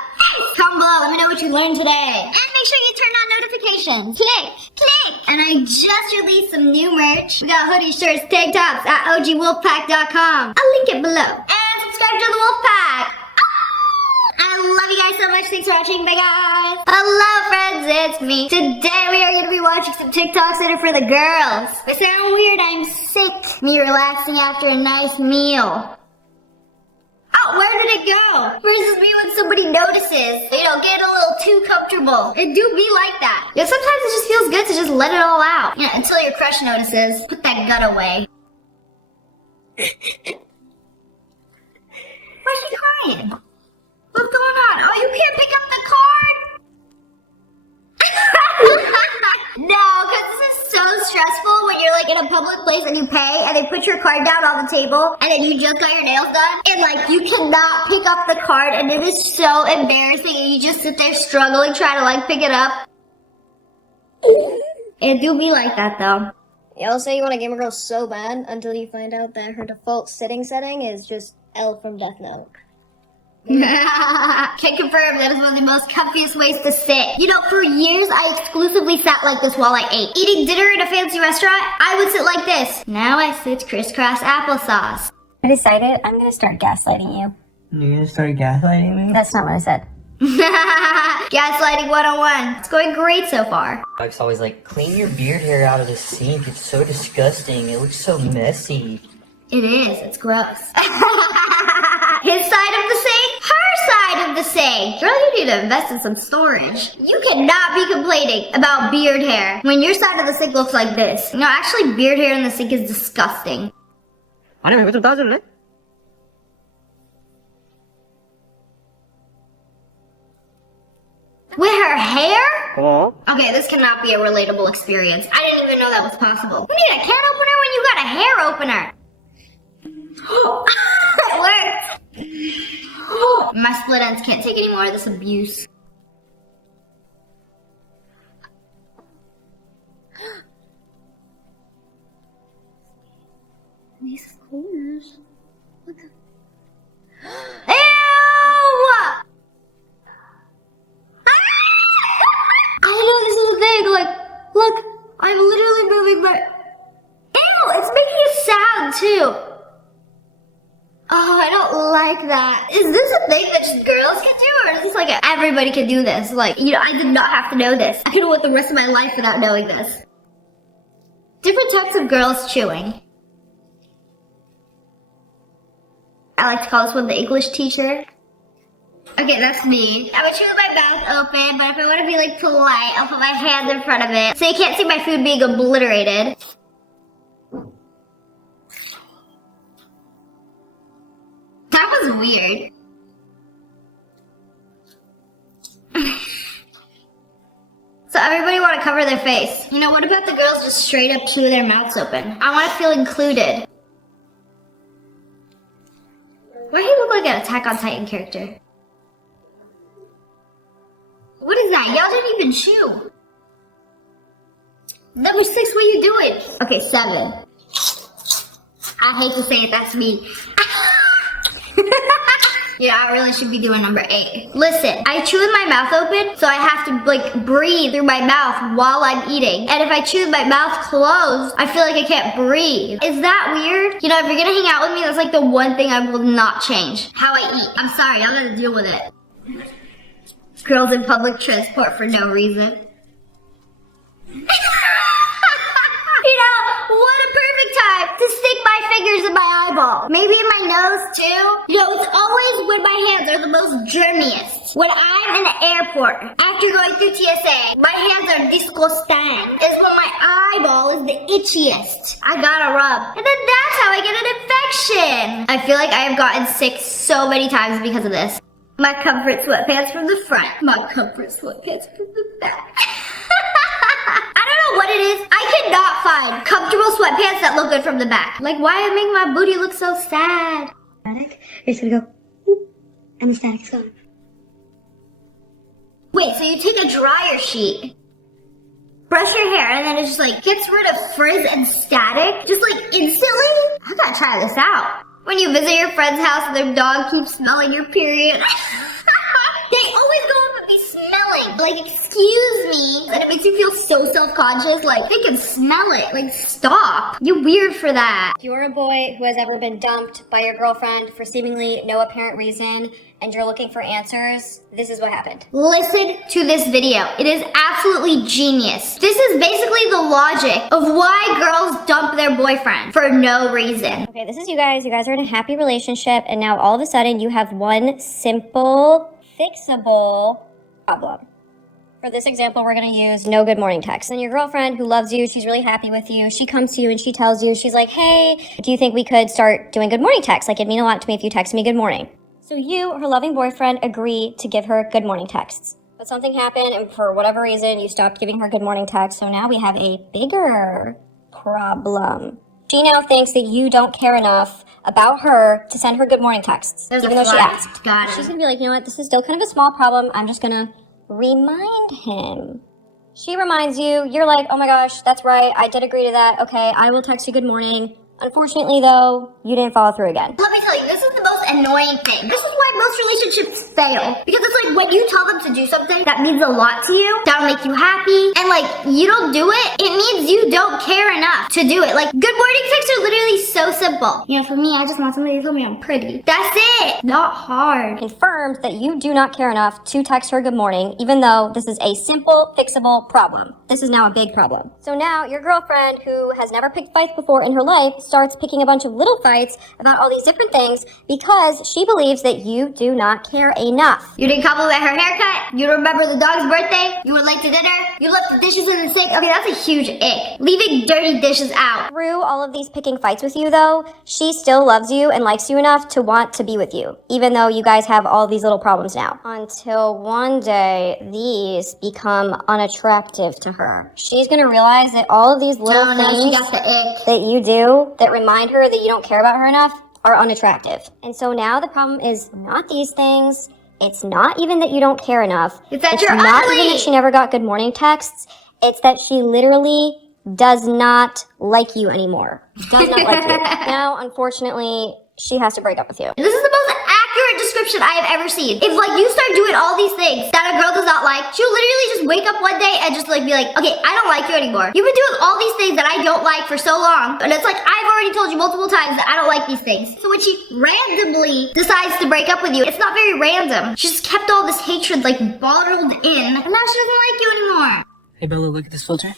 Comment below, let me know what you learned today. And make sure you turn on notifications. Click, click. And I just released some new merch. We got hoodie shirts, tank tops at ogwolfpack.com. I'll link it below. And subscribe to the Wolfpack. I love you guys so much. Thanks for watching. Bye guys. Hello friends, it's me. Today we are going to be watching some TikToks that are for the girls. If I sound weird, I'm sick. Me relaxing after a nice meal. Oh, where did it go? Versus me when somebody notices. You know, getting a little too comfortable. It do be like that. You know, sometimes it just feels good to just let it all out. You know, until your crush notices. Put that gut away. Why's she crying? What's going on? Oh, you can't pick up the card? No, because this is so stressful when you're like in a public place and you pay and they put your card down on the table and then you just got your nails done and like you cannot pick up the card and it is so embarrassing and you just sit there struggling trying to like pick it up. It do be like that though. You also say you want a gamer girl so bad until you find out that her default sitting setting is just L from Death Note. Can confirm that is one of the most comfiest ways to sit. You know, for years I exclusively sat like this while I ate. Eating dinner in a fancy restaurant, I would sit like this. Now I sit crisscross applesauce. I decided I'm gonna start gaslighting you. You're gonna start gaslighting me? That's not what I said. Gaslighting 101. It's going great so far. Wife's always like, clean your beard hair out of the sink. It's so disgusting. It looks so messy. It is. It's gross. His side of the sink, her side of the sink. Girl, you need to invest in some storage. You cannot be complaining about beard hair when your side of the sink looks like this. You know, actually beard hair in the sink is disgusting. With her hair? Okay, this cannot be a relatable experience. I didn't even know that was possible. You need a can opener when you got a hair opener. It worked. My split ends can't take any more of this abuse. These corners. What the? Ew! I know this is a thing. Like, look, I'm literally moving my. Ew! It's making a sound too. Oh, I don't like that. Is this a thing that just girls can do, or is this like everybody can do this? Like, you know, I did not have to know this. I could have went the rest of my life without knowing this. Different types of girls chewing. I like to call this one the English teacher. Okay, that's me. I would chew with my mouth open, but if I want to be like polite, I'll put my hands in front of it so you can't see my food being obliterated. That was weird. So everybody want to cover their face. You know, what about the girls just straight up chew their mouths open? I want to feel included. Why do you look like an Attack on Titan character? What is that? Y'all didn't even chew. Number 6, what are you doing? Okay, 7. I hate to say it, that's me. Yeah, I really should be doing number 8. Listen, I chew with my mouth open, so I have to like breathe through my mouth while I'm eating. And if I chew with my mouth closed, I feel like I can't breathe. Is that weird? You know, if you're gonna hang out with me, that's like the one thing I will not change. How I eat. I'm sorry, y'all gotta deal with it. Girls in public transport for no reason. You know, what a perfect time to stick my fingers in my eyeball. Maybe in my nose too. You know, it's always when my hands are the most germiest. When I'm in the airport, after going through TSA, my hands are disgusting. It's when my eyeball is the itchiest. I gotta rub. And then that's how I get an infection. I feel like I have gotten sick so many times because of this. My comfort sweatpants from the front. My comfort sweatpants from the back. I don't know what it is. I cannot find comfortable sweatpants that look good from the back. Like, why am I making my booty look so sad? Static. You're just gonna go, whoop, and the static's gone. Wait, so you take a dryer sheet, brush your hair, and then it just like gets rid of frizz and static? Just like instantly? I gotta try this out. When you visit your friend's house and their dog keeps smelling your period. They always go up and be smelling. Like, excuse me. And it makes you feel so self-conscious. Like, they can smell it. Like, stop. You're weird for that. If you're a boy who has ever been dumped by your girlfriend for seemingly no apparent reason and you're looking for answers, this is what happened. Listen to this video. It is absolutely genius. This is basically the logic of why girls dump their boyfriend for no reason. Okay, this is you guys. You guys are in a happy relationship, and now all of a sudden you have one simple, fixable problem. For this example, we're going to use no good morning text. And your girlfriend who loves you, she's really happy with you, she comes to you and she tells you, she's like, hey, do you think we could start doing good morning texts? Like, it'd mean a lot to me if you text me good morning. So you, her loving boyfriend, agree to give her good morning texts. But something happened, and for whatever reason, you stopped giving her good morning texts. So now we have a bigger problem. She now thinks that you don't care enough about her to send her good morning texts, even though she asked. Got it. She's gonna be like, you know what, this is still kind of a small problem. I'm just gonna remind him. She reminds you, you're like, oh my gosh, that's right, I did agree to that. Okay, I will text you good morning. Unfortunately though, you didn't follow through again. Let me tell you, this is the most annoying thing. This is why most relationships fail. Because it's like when you tell them to do something that means a lot to you, that'll make you happy, and like you don't do it, it means you don't care enough to do it. Like good morning texts are literally so simple. You know, for me, I just want somebody to tell me I'm pretty. That's it. Not hard. Confirmed that you do not care enough to text her good morning, even though this is a simple, fixable problem. This is now a big problem. So now your girlfriend, who has never picked fights before in her life, starts picking a bunch of little fights about all these different things because she believes that you do not care enough. You didn't compliment her haircut. You remember the dog's birthday. You were late to dinner. You left the dishes in the sink. Okay, that's a huge ick. Leaving dirty dishes out. Through all of these picking fights with you though, she still loves you and likes you enough to want to be with you, even though you guys have all these little problems now. Until one day, these become unattractive to her. She's gonna realize that all of these little She things got the ick. that you do that remind her that you don't care about her enough are unattractive. And so now the problem is not these things. It's not even that you don't care enough. It's that you're not ugly. even that she never got good morning texts. It's that she literally does not like you anymore. Does not like you. Now, unfortunately, she has to break up with you. This is the most accurate description I have ever seen. If like you start doing all these things that a girl does not like, she'll literally just wake up one day and just like be like, okay, I don't like you anymore. You've been doing all these things that I don't like for so long. And it's like, I've already told you multiple times that I don't like these things. So when she randomly decides to break up with you, it's not very random. She just kept all this hatred like bottled in. And now she doesn't like you anymore. Hey Bella, look at this filter.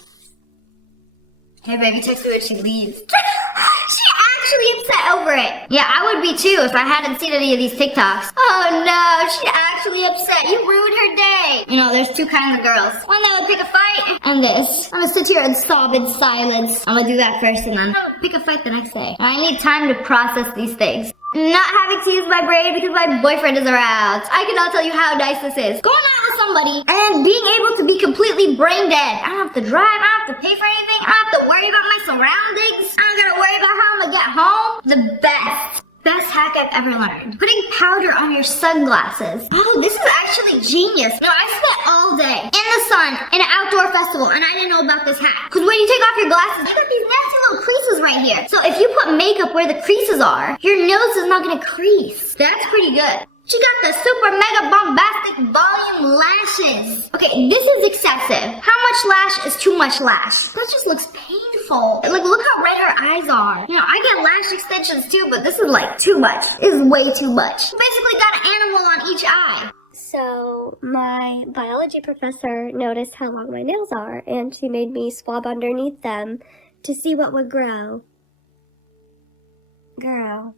Hey baby, text me when she leaves. She actually upset over it. Yeah, I would be too if I hadn't seen any of these TikToks. Oh no, she actually upset. You ruined her day. You know, there's two kinds of girls. One that would pick a fight, and this. I'm gonna sit here and sob in silence. I'm gonna do that first, and then I'm gonna pick a fight the next day. I need time to process these things. Not having to use my brain because my boyfriend is around. I cannot tell you how nice this is. Going out with somebody and being able to be completely brain dead. I don't have to drive. I don't have to pay for anything. I don't have to worry about my surroundings. I don't gotta worry about how I'm gonna get home. The best. Best hack I've ever learned. Putting powder on your sunglasses. Oh, this is actually genius. No, I spent all day in the sun in an outdoor festival and I didn't know about this hack. Because when you take off your glasses, they got these nasty little creases right here. So if you put makeup where the creases are, your nose is not gonna crease. That's pretty good. She got the super mega bombastic volume lashes. Okay, this is excessive. How much lash is too much lash? That just looks painful. Like, look how red her eyes are. You know, I get lash extensions too, but this is like too much. This is way too much. Basically got an animal on each eye. So my biology professor noticed how long my nails are, and she made me swab underneath them to see what would grow. Girl.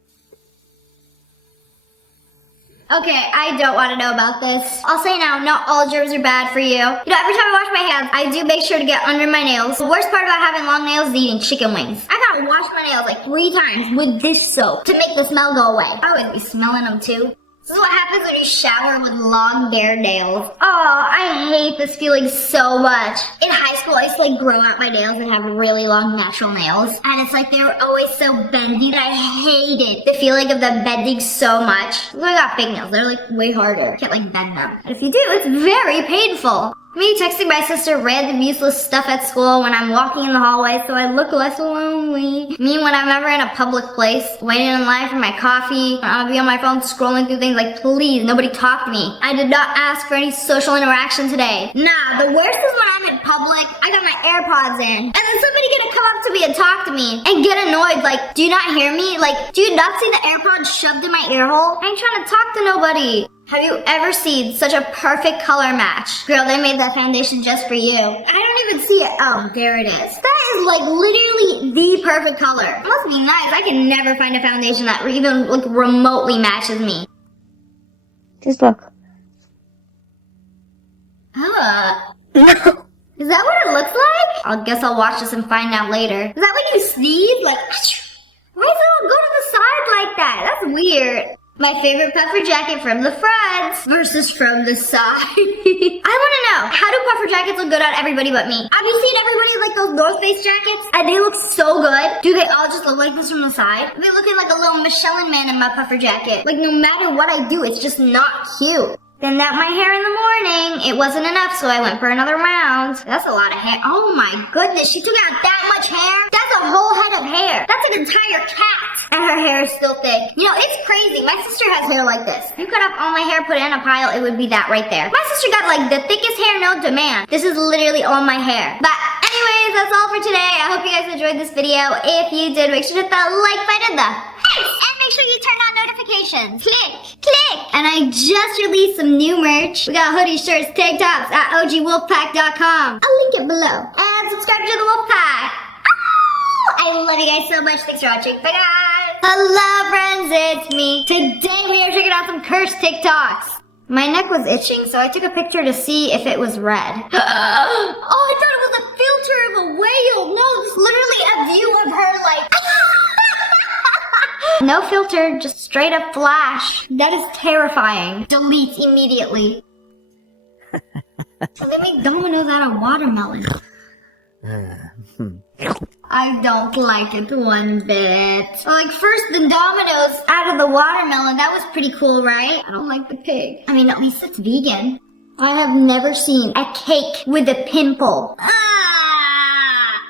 Okay, I don't want to know about this. I'll say now, not all germs are bad for you. You know, every time I wash my hands, I do make sure to get under my nails. The worst part about having long nails is eating chicken wings. I gotta wash my nails like 3 times with this soap to make the smell go away. I always be smelling them too. This is what happens when you shower with long bare nails. Oh, I hate this feeling so much. In high school, I used to like grow out my nails and have really long natural nails. And it's like they were always so bendy that I hated the feeling of them bending so much. So I got fake nails. They're like way harder. You can't like bend them. But if you do, it's very painful. Me texting my sister random useless stuff at school when I'm walking in the hallway so I look less lonely. Me when I'm ever in a public place, waiting in line for my coffee, I'll be on my phone scrolling through things like, please, nobody talk to me. I did not ask for any social interaction today. Nah, the worst is when I'm in public, I got my AirPods in, and then somebody gonna come up to me and talk to me and get annoyed like, do you not hear me? Like, do you not see the AirPods shoved in my ear hole? I ain't trying to talk to nobody. Have you ever seen such a perfect color match? Girl, they made that foundation just for you. I don't even see it. Oh, there it is. That is like literally the perfect color. It must be nice. I can never find a foundation that even like remotely matches me. Just look. Is that what it looks like? I guess I'll watch this and find out later. Is that when you sneeze? Like, why does it all go to the side like that? That's weird. My favorite puffer jacket from the front versus from the side. I want to know, how do puffer jackets look good on everybody but me? Have you seen everybody like those North Face jackets? And they look so good. Do they all just look like this from the side? I've been looking like a little Michelin man in my puffer jacket. Like no matter what I do, it's just not cute. Thinned out my hair in the morning. It wasn't enough, so I went for another round. That's a lot of hair. Oh my goodness, she took out that much hair? That's a whole head of hair. That's an entire cat. And her hair is still thick. You know, it's crazy. My sister has hair like this. If you cut off all my hair, put it in a pile, it would be that right there. My sister got like the thickest hair known to man. This is literally all my hair. But anyways, that's all for today. I hope you guys enjoyed this video. If you did, make sure to hit that like button, and make sure you turn on notifications. Click. And I just released some new merch. We got hoodies, shirts, tank tops at ogwolfpack.com. I'll link it below. And subscribe to the Wolfpack. Oh, I love you guys so much. Thanks for watching. Bye guys. Hello friends, it's me. Today we are checking out some cursed TikToks. My neck was itching, so I took a picture to see if it was red. Oh, I thought it was a filter of a whale. No, it's literally a view of her like... No filter, just straight up flash. That is terrifying. Delete immediately. So they make Domino's out of watermelon. I don't like it one bit. Like first the Domino's out of the watermelon, that was pretty cool, right? I don't like the pig. I mean, at least it's vegan. I have never seen a cake with a pimple.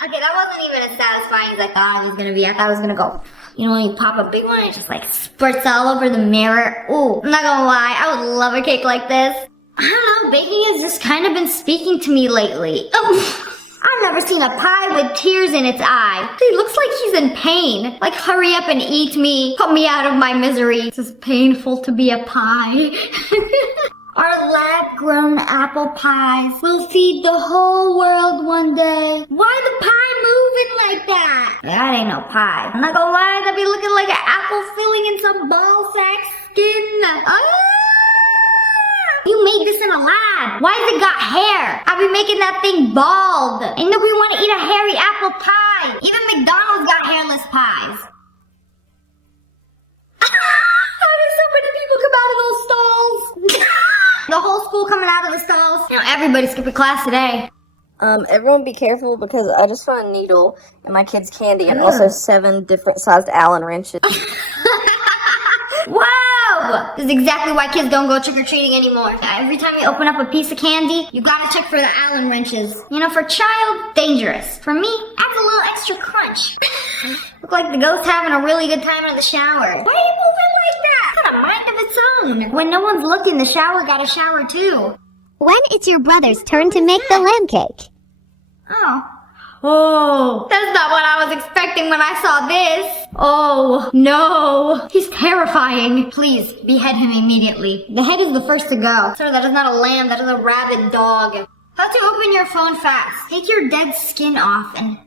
Okay, that wasn't even as satisfying as I thought it was gonna be. I thought it was gonna go... You know, when you pop a big one, it just like spurts all over the mirror. Ooh, I'm not gonna lie, I would love a cake like this. I don't know, baking has just kind of been speaking to me lately. Oh, I've never seen a pie with tears in its eye. He looks like he's in pain. Like, hurry up and eat me. Put me out of my misery. It's just painful to be a pie. Our lab-grown apple pies will feed the whole world one day. Why the pie moving like that? That ain't no pie. I'm not gonna lie, that'd be looking like an apple filling in some ball sack skin. You made this in a lab. Why has it got hair? I'll be making that thing bald. I know we want to eat a hairy apple pie. Even McDonald's got hairless pies. How did so many people come out of those stalls? The whole school coming out of the stalls. You know, everybody skipping class today. Everyone be careful because I just found a needle in my kid's candy and also 7 different sized Allen wrenches. Wow! This is exactly why kids don't go trick-or-treating anymore. Every time you open up a piece of candy, you gotta check for the Allen wrenches. You know, for a child, dangerous. For me, adds a little extra crunch. Look like the ghost having a really good time in the shower. Why are you moving like that? What kind of mind of its own. When no one's looking, the shower got a shower too. When it's your brother's turn to make the lamb cake. Oh, that's not what I was expecting when I saw this. Oh, no. He's terrifying. Please, behead him immediately. The head is the first to go. Sir, that is not a lamb, that is a rabid dog. How to open your phone fast. Take your dead skin off and...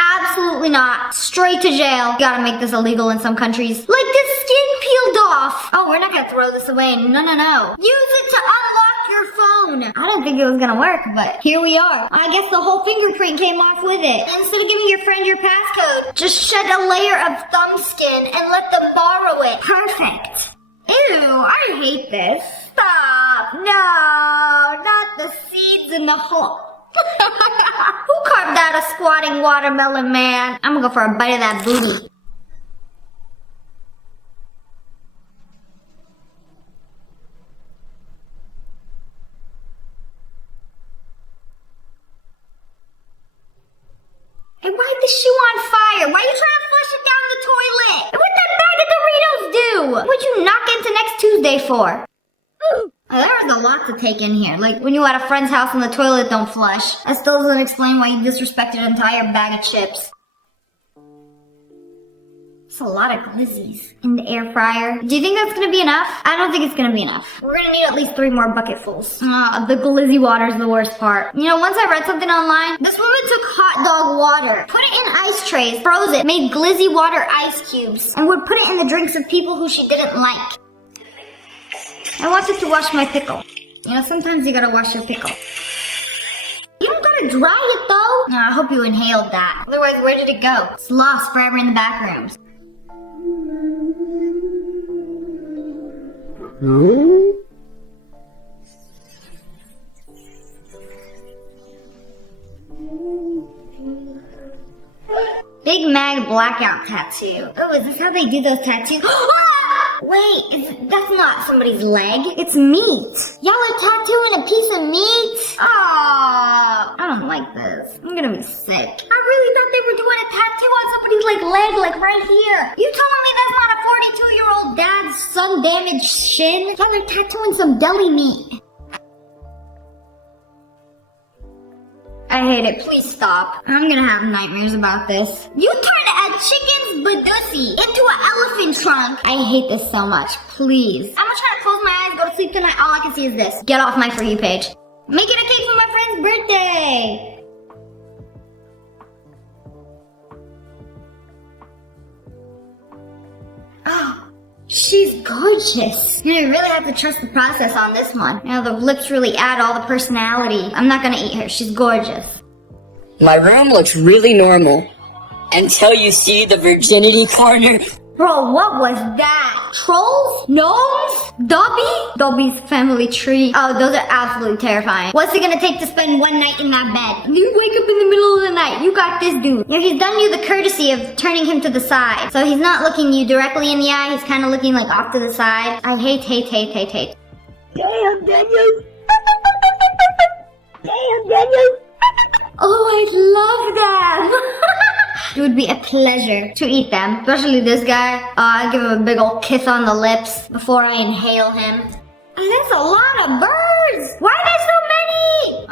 Absolutely not. Straight to jail. You gotta make this illegal in some countries. Like this skin peeled off. Oh, we're not gonna throw this away. No, no, no. Use it to unlock your phone. I didn't think it was gonna work, but here we are. I guess the whole fingerprint came off with it. Instead of giving your friend your passcode, just shed a layer of thumb skin and let them borrow it. Perfect. Ew, I hate this. Stop. No, not the seeds in the hole. Who carved out a squatting watermelon man? I'm gonna go for a bite of that booty. Hey, why is the shoe on fire? Why are you trying to flush it down the toilet? And what that bag of Doritos do? What'd you knock into next Tuesday for? There's a lot to take in here. Like when you at a friend's house and the toilet don't flush. That still doesn't explain why you disrespected an entire bag of chips. It's a lot of glizzies in the air fryer. Do you think that's gonna be enough? I don't think it's gonna be enough. We're gonna need at least 3 more bucketfuls. The glizzy water's the worst part. You know, once I read something online, this woman took hot dog water, put it in ice trays, froze it, made glizzy water ice cubes, and would put it in the drinks of people who she didn't like. I wanted to wash my pickle. You know, sometimes you gotta wash your pickle. You don't gotta dry it though. No, I hope you inhaled that. Otherwise, where did it go? It's lost forever in the back rooms. Big Mag blackout tattoo. Oh, is this how they do those tattoos? Wait, that's not somebody's leg. It's meat. Y'all are tattooing a piece of meat? Oh, I don't like this. I'm gonna be sick. I really thought they were doing a tattoo on somebody's leg, like right here. You telling me that's not a 42-year-old dad's sun-damaged shin? Yeah, they're tattooing some deli meat. I hate it. Please stop. I'm gonna have nightmares about this. You turned a chicken's badoosie into an elephant trunk. I hate this so much. Please. I'm gonna try to close my eyes, go to sleep tonight. All I can see is this. Get off my For You page. Making a cake for my friend's birthday. Oh, she's gorgeous. You really have to trust the process on this one. You know, the lips really add all the personality. I'm not gonna eat her. She's gorgeous. My room looks really normal. Until you see the virginity corner. Bro, what was that? Trolls? Gnomes? Dobby? Dobby's family tree. Oh, those are absolutely terrifying. What's it gonna take to spend one night in that bed? You wake up in the middle of the night. You got this dude. You know, he's done you the courtesy of turning him to the side. So he's not looking you directly in the eye. He's kind of looking like off to the side. I hate. Damn, Daniel. Damn, Daniel. Oh, I love them. It would be a pleasure to eat them, especially this guy. I'd give him a big old kiss on the lips before I inhale him. That's a lot of birds. Why are there so many?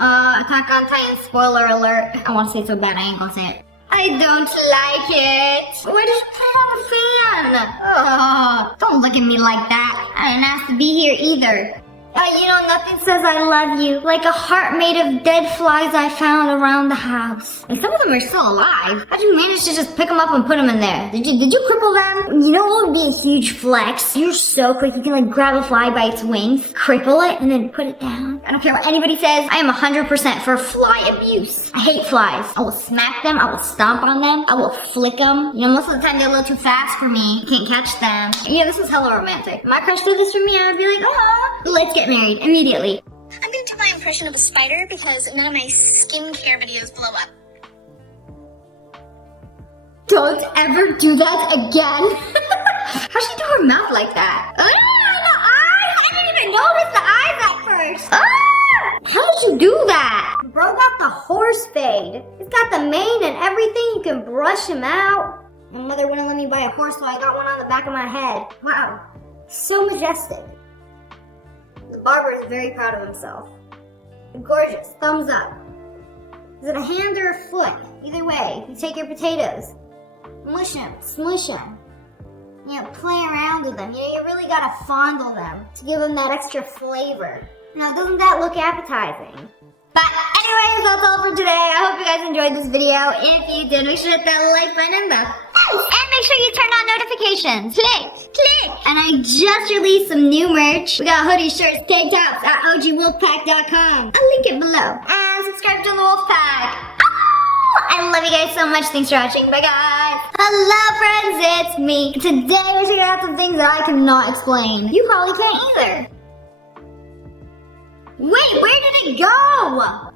Attack on Titan spoiler alert. I want to say it so bad, I ain't gonna say it. I don't like it. Why did you put it on the fan? Oh, don't look at me like that. I didn't ask to be here either. You know, nothing says I love you like a heart made of dead flies I found around the house. And some of them are still alive. How'd you manage to just pick them up and put them in there? Did you cripple them? You know what would be a huge flex? You're so quick, you can like grab a fly by its wings, cripple it, and then put it down. I don't care what anybody says, I am 100% for fly abuse. I hate flies. I will smack them, I will stomp on them, I will flick them. You know, most of the time they're a little too fast for me. I can't catch them. Yeah, this is hella romantic. My crush did this for me, I would be like, oh, let's get married immediately. I'm gonna do my impression of a spider because none of my skincare videos blow up. Don't ever do that again. How'd she do her mouth like that? The eyes! I didn't even notice the eyes at first. How did you do that? Bro got the horse fade. He's got the mane and everything. You can brush him out. My mother wouldn't let me buy a horse, so I got one on the back of my head. Wow, so majestic. The barber is very proud of himself. Gorgeous, thumbs up. Is it a hand or a foot? Either way, you take your potatoes. Mush them, smush them. You know, play around with them. You know, you really gotta fondle them to give them that extra flavor. Now, doesn't that look appetizing? But anyways, that's all for today. I hope you guys enjoyed this video. If you did, make sure to hit that like button and the and make sure you turn on notifications. Click, click. And I just released some new merch. We got hoodies, shirts, tank tops at ogwolfpack.com. I'll link it below. And subscribe to the Wolfpack. I love you guys so much. Thanks for watching. Bye, guys. Hello, friends. It's me. Today, we're figuring out some things that I cannot explain. You probably can't either. Wait, where did it go?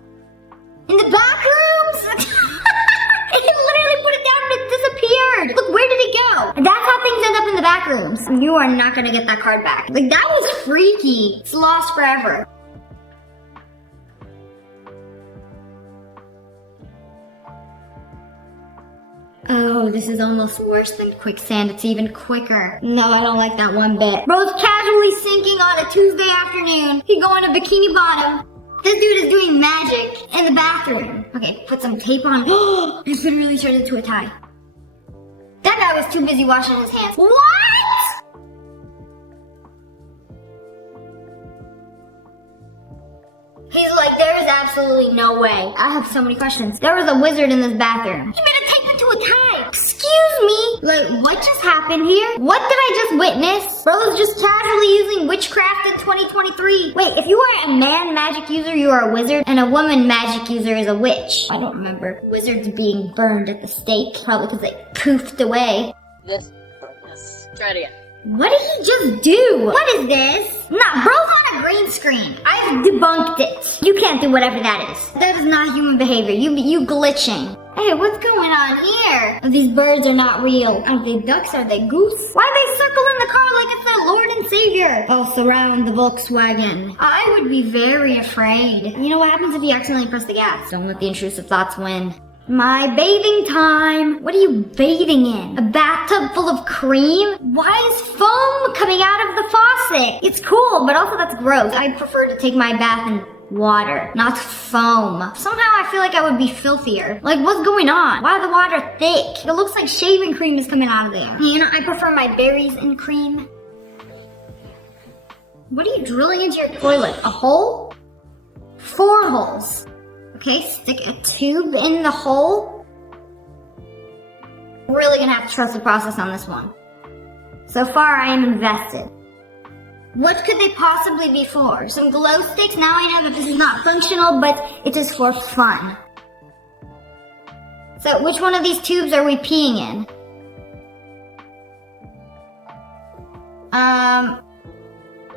In the back rooms? It literally put it down and it disappeared. Look, where did it go? That's how things end up in the back rooms. You are not gonna get that card back. Like, that was freaky. It's lost forever. Oh, this is almost worse than quicksand. It's even quicker. No, I don't like that one bit. Bro's casually sinking on a Tuesday afternoon. He going to Bikini Bottom. This dude is doing magic in the bathroom. Okay, put some tape on. Oh, it's literally turned into a tie. That guy was too busy washing his hands. What? He's like, there is absolutely no way. I have so many questions. There was a wizard in this bathroom. You better take me to a tie. Excuse me? Like, what just happened here? What did I just witness? Bro's just casually using witchcraft in 2023. Wait, if you are a man magic user, you are a wizard, and a woman magic user is a witch. I don't remember wizards being burned at the stake, probably because they poofed away. This. Try it again. What did he just do? What is this? Nah, bro's on a green screen. I've debunked it. You can't do whatever that is. That is not human behavior. You glitching. Hey, what's going on here? These birds are not real. Are they ducks? Are they goose? Why they circle in the car like it's their Lord and Savior? Oh, surround the Volkswagen. I would be very afraid. You know what happens if you accidentally press the gas? Don't let the intrusive thoughts win. My bathing time. What are you bathing in? A bathtub full of cream? Why is foam coming out of the faucet? It's cool, but also that's gross. I prefer to take my bath in water, not foam. Somehow I feel like I would be filthier. Like, what's going on? Why is the water thick? It looks like shaving cream is coming out of there. You know, I prefer my berries in cream. What are you drilling into your toilet? A hole? 4 holes. Okay, stick a tube in the hole. Really gonna have to trust the process on this one. So far, I am invested. What could they possibly be for? Some glow sticks? Now I know that this is not functional, but it is for fun. So, which one of these tubes are we peeing in?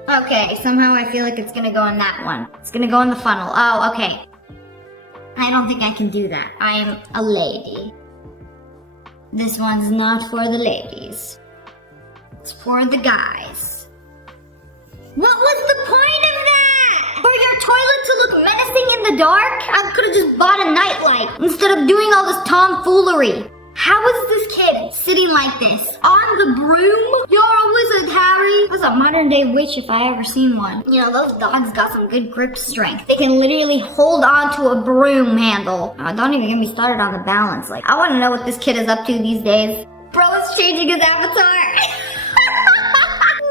Okay, somehow I feel like it's gonna go in that one. It's gonna go in the funnel. Oh, okay. I don't think I can do that. I am a lady. This one's not for the ladies. It's for the guys. What was the point of that? For your toilet to look menacing in the dark? I could have just bought a nightlight instead of doing all this tomfoolery. How is this kid sitting like this? On the broom? You're a wizard, Harry. That's a modern day witch if I ever seen one. You know, those dogs got some good grip strength. They can literally hold on to a broom handle. Oh, don't even get me started on the balance. Like, I want to know what this kid is up to these days. Bro is changing his avatar.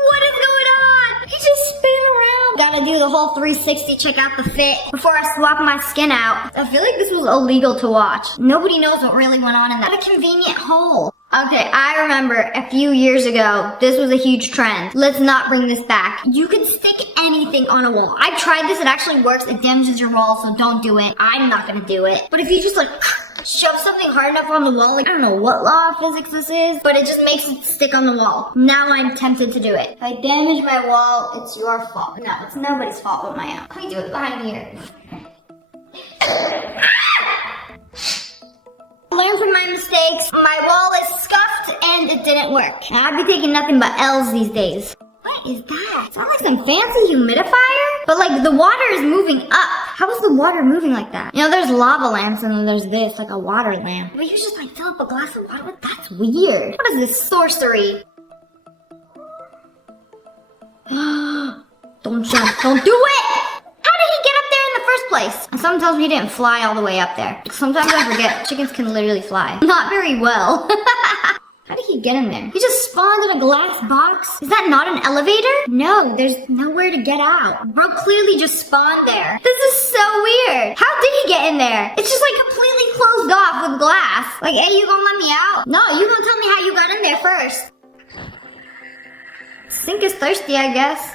What is going on? He just spin around. Gotta do the whole 360, check out the fit before I swap my skin out. I feel like this was illegal to watch. Nobody knows what really went on in that. What a convenient hole. Okay, I remember a few years ago, this was a huge trend. Let's not bring this back. You can stick anything on a wall. I tried this, it actually works. It damages your wall, so don't do it. I'm not gonna do it. But if you just like shove something hard enough on the wall, like I don't know what law of physics this is, but it just makes it stick on the wall. Now I'm tempted to do it. If I damage my wall, it's your fault. No, it's nobody's fault but my own. Let me do it behind here. Learn from my mistakes. My wall is scuffed and it didn't work. I'd be taking nothing but L's these days. What is that? Sounds like some fancy humidifier? But like the water is moving up. How is the water moving like that? You know, there's lava lamps and then there's this, like a water lamp. But you just like fill up a glass of water? That's weird. What is this sorcery? Don't jump. Don't do it! How did he get up there in the first place? And someone tells me he didn't fly all the way up there. Sometimes I forget chickens can literally fly. Not very well. How did he get in there? He just spawned in a glass box? Is that not an elevator? No, there's nowhere to get out. Bro clearly just spawned there. This is so weird. How did he get in there? It's just like completely closed off with glass. Like, hey, you gonna let me out? No, you gonna tell me how you got in there first. Sink is thirsty, I guess.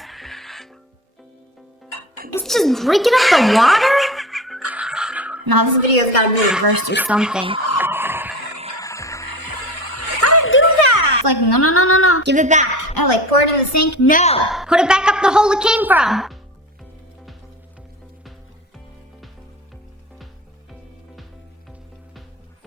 It's just drinking up the water? No, this video's gotta be reversed or something. Do that! It's like, no. Give it back. Oh, like pour it in the sink? No! Put it back up the hole it came from!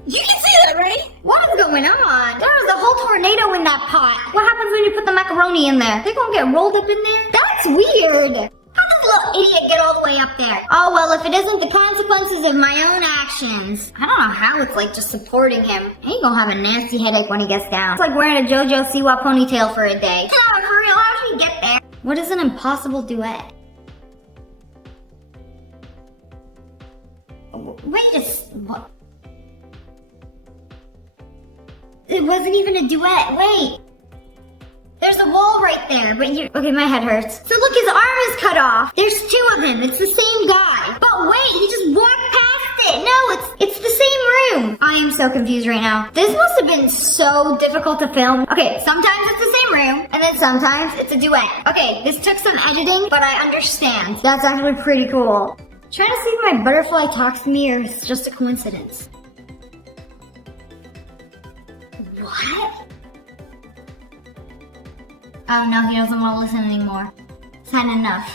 You can see that, right? What is going on? There was a whole tornado in that pot. What happens when you put the macaroni in there? They're gonna get rolled up in there? That's weird! How did this little idiot get all the way up there? Oh, well, if it isn't the consequences of my own actions. I don't know how it's like just supporting him. He's gonna have a nasty headache when he gets down. It's like wearing a JoJo Siwa ponytail for a day. No, for real, how did he get there? What is an impossible duet? Wait what? It wasn't even a duet, wait. There's a wall right there, but you okay, my head hurts. So look, his arm is cut off. There's two of him. It's the same guy. But wait, he just walked past it. No, it's the same room. I am so confused right now. This must have been so difficult to film. Okay, sometimes it's the same room, and then sometimes it's a duet. Okay, this took some editing, but I understand. That's actually pretty cool. Trying to see if my butterfly talks to me or it's just a coincidence. What? Oh no, he doesn't want to listen anymore. It's had enough.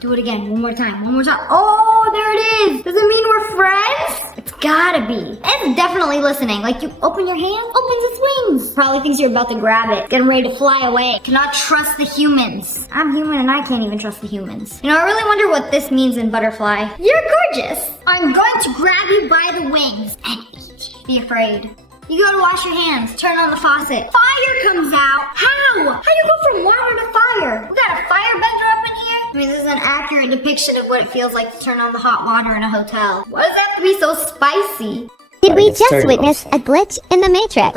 Do it again, one more time. Oh, there it is! Does it mean we're friends? It's gotta be. It's definitely listening. Like you open your hand, opens its wings. Probably thinks you're about to grab it. Getting ready to fly away. Cannot trust the humans. I'm human and I can't even trust the humans. You know, I really wonder what this means in butterfly. You're gorgeous. I'm going to grab you by the wings and eat you. Be afraid. You go to wash your hands, turn on the faucet. Fire comes out. How? How do you go from water to fire? We got a firebender up in here? I mean, this is an accurate depiction of what it feels like to turn on the hot water in a hotel. Why does it have to be so spicy? Did we just witness a glitch in the Matrix?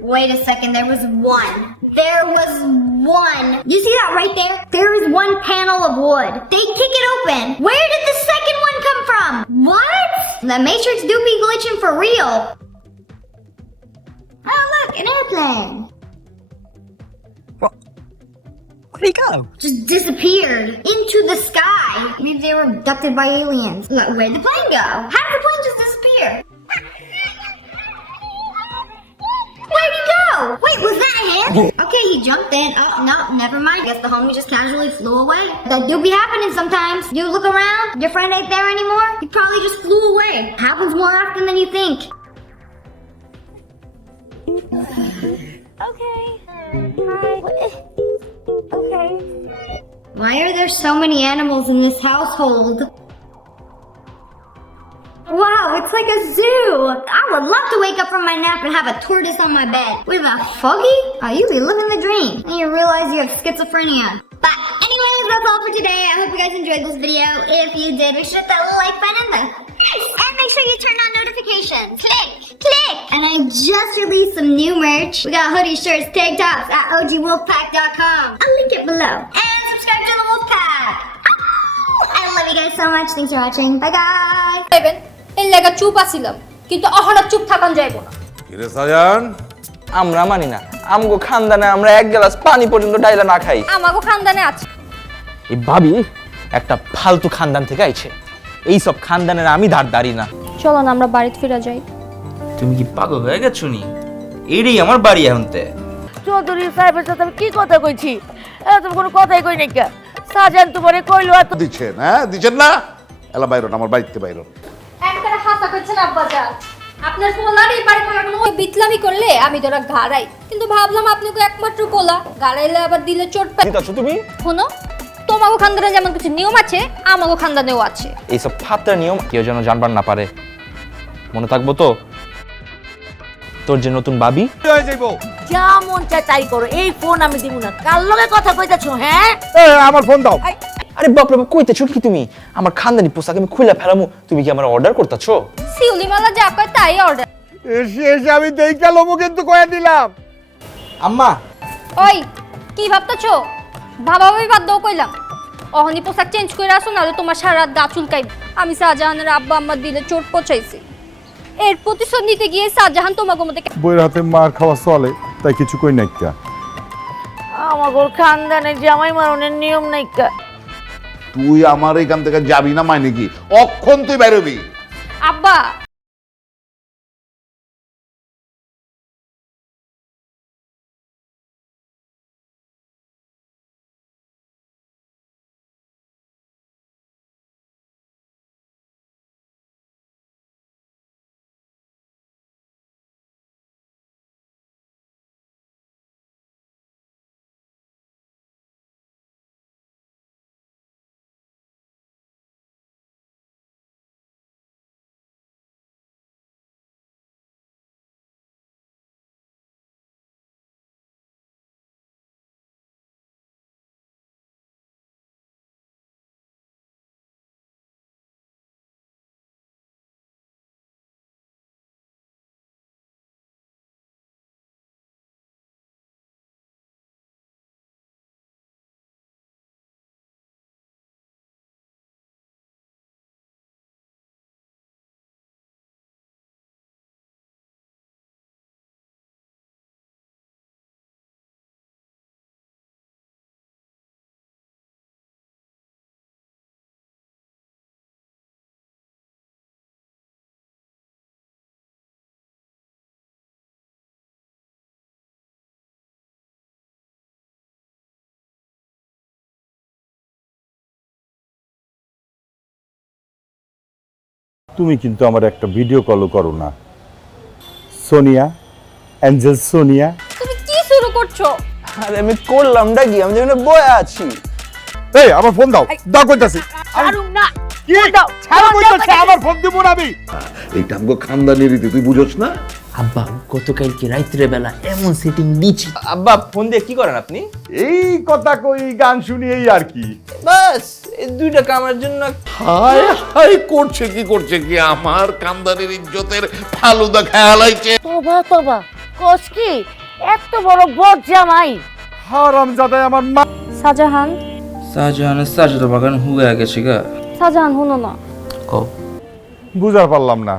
Wait a second, there was one. There was one. You see that right there? There is one panel of wood. They kick it open. Where did the second one come from? What? The Matrix do be glitching for real. Oh look, an airplane. Where'd he go? Just disappeared into the sky. Maybe they were abducted by aliens. Look, where'd the plane go? How did the plane just disappear? Where'd he go? Wait, was that him? Okay, he jumped in. Oh, no, never mind. I guess the homie just casually flew away. That do be happening sometimes. You look around, your friend ain't there anymore. He probably just flew away. Happens more often than you think. Okay. Hi. Okay. Why are there so many animals in this household? Wow, it's like a zoo! I would love to wake up from my nap and have a tortoise on my bed. With a foggy? Oh, you be living the dream. And you realize you have schizophrenia. But anyways, that's all for today. I hope you guys enjoyed this video. If you did, make sure to hit that little like button and make sure you turn on notifications. Click! And I just released some new merch. We got hoodie shirts, tank tops at ogwolfpack.com. I'll link it below. And subscribe to the Wolfpack. I love you guys so much. Thanks for watching. Bye guys! এই লাগা চুপ আছিলাম কিন্তু অহনা চুপ থাকান যাইবো না কিরে সাজান আমরা মানি না আমগো খানদানে আমরা এক গ্লাস পানি পর্যন্ত ডাইলা না খাই আমাগো খানদানে আছে এই ভাবি একটা ফালতু খানদান থেকে আইছে এই সব খানদানের আমি ধারদারি না চলো না আমরা বাড়িতে ফিরে যাই তুমি কি পাগল হয়ে গেছো নি এইটাই আমার বাড়ি এখনতে চৌধুরী সাহেবের সাথে আমি কি কথা কইছি তুমি কোনো কথাই কই নাই কা সাজান তোমারে কইলো এত দিছেন হ্যাঁ দিছেন না এলা বাইরন আমার বাড়িতে বাইরন একবারে হাসা কইছেন আব্বা জান আপনার পোলার এই বাড়ি থাকা কোনো বিতলামি করলে আমি তোরা গাড়াই, কিন্তু ভাবলাম আপনাকে একমাত্র পোলা গাড়াইলে আবার দিলে চোট পাই। দিতাছো তুমি? শোনো, তোমাগো খানদানে যেমন কিছু নিয়ম আছে আমাগো খানদানেও আছে। এইসব ফাত্রা নিয়ম কেউ যেন জানবার না পারে, মনে থাকবো তো? তোর যে নতুন বাবি যা মন চায় তাই করো, এই ফোন আমি দিব না। কার লগে কথা কইতাছো? হ্যাঁ, আমার ফোন দাও। আরে বাপ রে বাপ, কইতেছো কি তুমি? আমার খানদানি পোশাক আমি খুলে ফেলামু, তুমি কি আমার অর্ডার করতেছো? শিউলিমালা যা কয় তাই অর্ডার। এসে আমি দেইখা লমু কিন্তু কয়ে দিলাম। আম্মা, ওই কি ভাবতেছো? ভাবাভাবি বাদ দাও কইলাম। অহনি পোশাক চেঞ্জ করে আসো, নাহলে তোমার সারা রাত গা চুলকাইবে। আমি শাহজাহানের আব্বা আম্মার দিলে চোট পচাইছি, এর প্রতিশোধ নিতে গিয়ে শাহজাহান তোমাকে মতে বইয়ের হাতে মার খাওয়া চলে, তাই কিছু কই নাইকা। আমাগো খানদানে জামাই মারনের নিয়ম নাইকা। তুই আমার এখান থেকে যাবি না মানে কি? অক্ষণ তুই বেরোবি। আব্বা তুমি কিন্তু আমার একটা ভিডিও কলও করো না। সোনিয়া, অ্যাঞ্জেল সোনিয়া। তুমি কি শুরু করছো? আরে আমি করলামটা কি? আমি যেখানে বয়ে আছি। এই আমার ফোন দাও, দাও কইতাছি। ছাড়ুম না। কি দাও? ছাড়ো কইতাছি, আমার ফোন দিব না আমি। এইটা আমগো খানদানি রীতি, তুই বুঝছ না? আব্বা গতকালকে রাত্রে বেলা এমন সেটিং দিছি। আব্বা ফোন দিয়ে কি করেন আপনি? এই কথা কই, গান শুনি, এই আর কি। বাস এই দুইটা কামের জন্য। হায় হায়, করছে কি আমার খানদানির ইজ্জতের ফালুদা খেয়ালাইছে। তোবা তোবা, কোস কি এত বড় বদ জামাই? হারামজাদা আমার মা। শাহজাহান, শাহজাহানের সাজটা বাগান হুয়ে গেছে গা। শাহজাহান শুনো না। কও। বুঝার পারলাম না,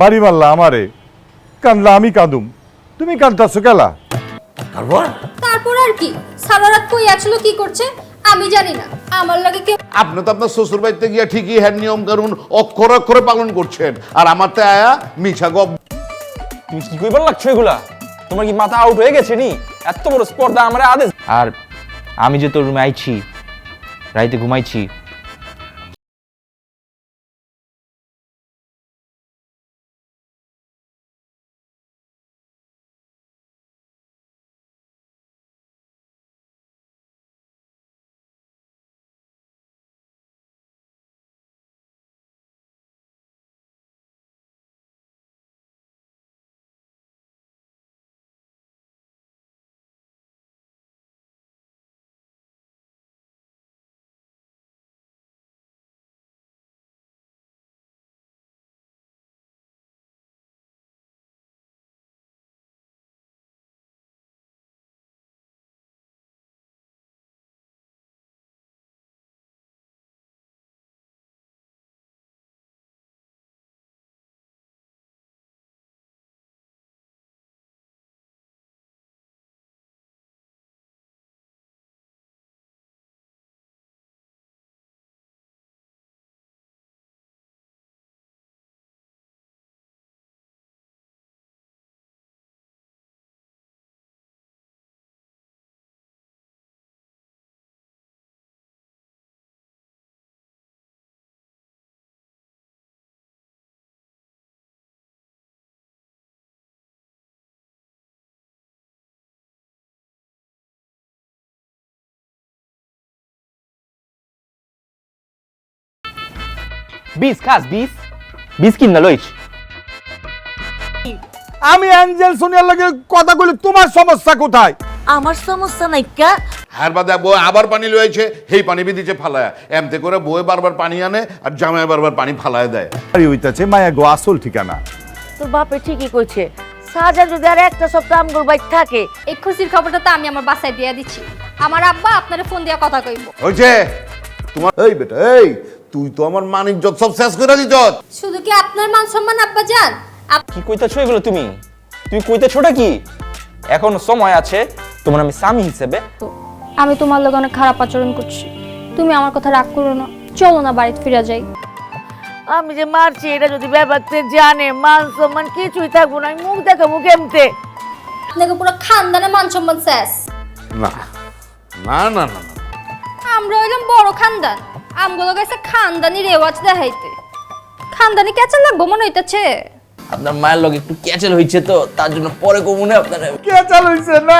বাড়ি মারলা আমারে, কান্দলা আমি কাঁদুম, তুমি কাঁদতাছো কেলা? তারপর আর কি? সারা রাত কই আসলো, কি করছে আমি জানি না। আমার লাগে কেউ। আপনি তো আপনার শ্বশুর বাড়িতে গিয়া ঠিকই হ্যাঁ নিয়ম কানুন অক্ষর অক্ষরে পালন করছেন, আর আমারতে আয়া মিছা গপ। তুমি কি কইবার লাগছো এগুলা? তোমার কি মাথা আউট হয়ে গেছে নি? এত বড় স্পর্ধা আমার আদেশ। আর আমি যে তোর রুমে আইছি, রাইতে ঘুমাইছি, বিষ খাস বিষ বিষ কিনা লইছ আমি অ্যাঞ্জেল সোনিয়ার লাগে কথা কইলে তোমার সমস্যা কোথায়? আমার সমস্যা নাই কা হার বাদে বউ আবার পানি লইছে, সেই পানি বি দিছে ফালায়া, এমতে করে বউয়ে বারবার পানি আনে আর জামাই বারবার পানি ফালায় দেয়। আর হইতাছে মায়া গো আসল ঠিকানা। তোর বাপে ঠিকই কইছে, সাজা যদি আর একটা সপ্তাহ আমগোর বাইক থাকে। এই খুশির খবরটা তো আমি আমার বাসায় দিয়ে দিচ্ছি। আমার আব্বা আপনারে ফোন দিয়া কথা কইব। হইছে তোমার এই বেটা এই তুই তো আমার মানিজ্জত সব শেষ করে দিত। শুধু কি আপনার মান সম্মান আব্বা জান? কি কইতাছো এগুলো তুমি কইতাছোটা কি? এখন সময় আছে তোমার আমি স্বামী হিসেবে। আমি তোমার লগে অনেক খারাপ আচরণ করছি, তুমি আমার কথা রাগ করো না, চলো না বাড়িতে ফিরে যাই। আমি যে মারছি এটা যদি ব্যাপারতে জানে, মান সম্মান কিছুই থাকবো না, আমি মুখ দেখাবো কেমতে? আপনাকে পুরো খানদানে মান সম্মান শেষ। না না না না আমরা হইলাম বড় খানদান, আমগুলো গেছে খানদানি রেওয়াজ দেখাইতে। খানদানি কেচা লাগবো মনে হইতেছে। আপনার মায়ের লগে একটু ক্যাচেল হইছে তো তার জন্য পরে কমুনে আপনার কে চালু হইছে না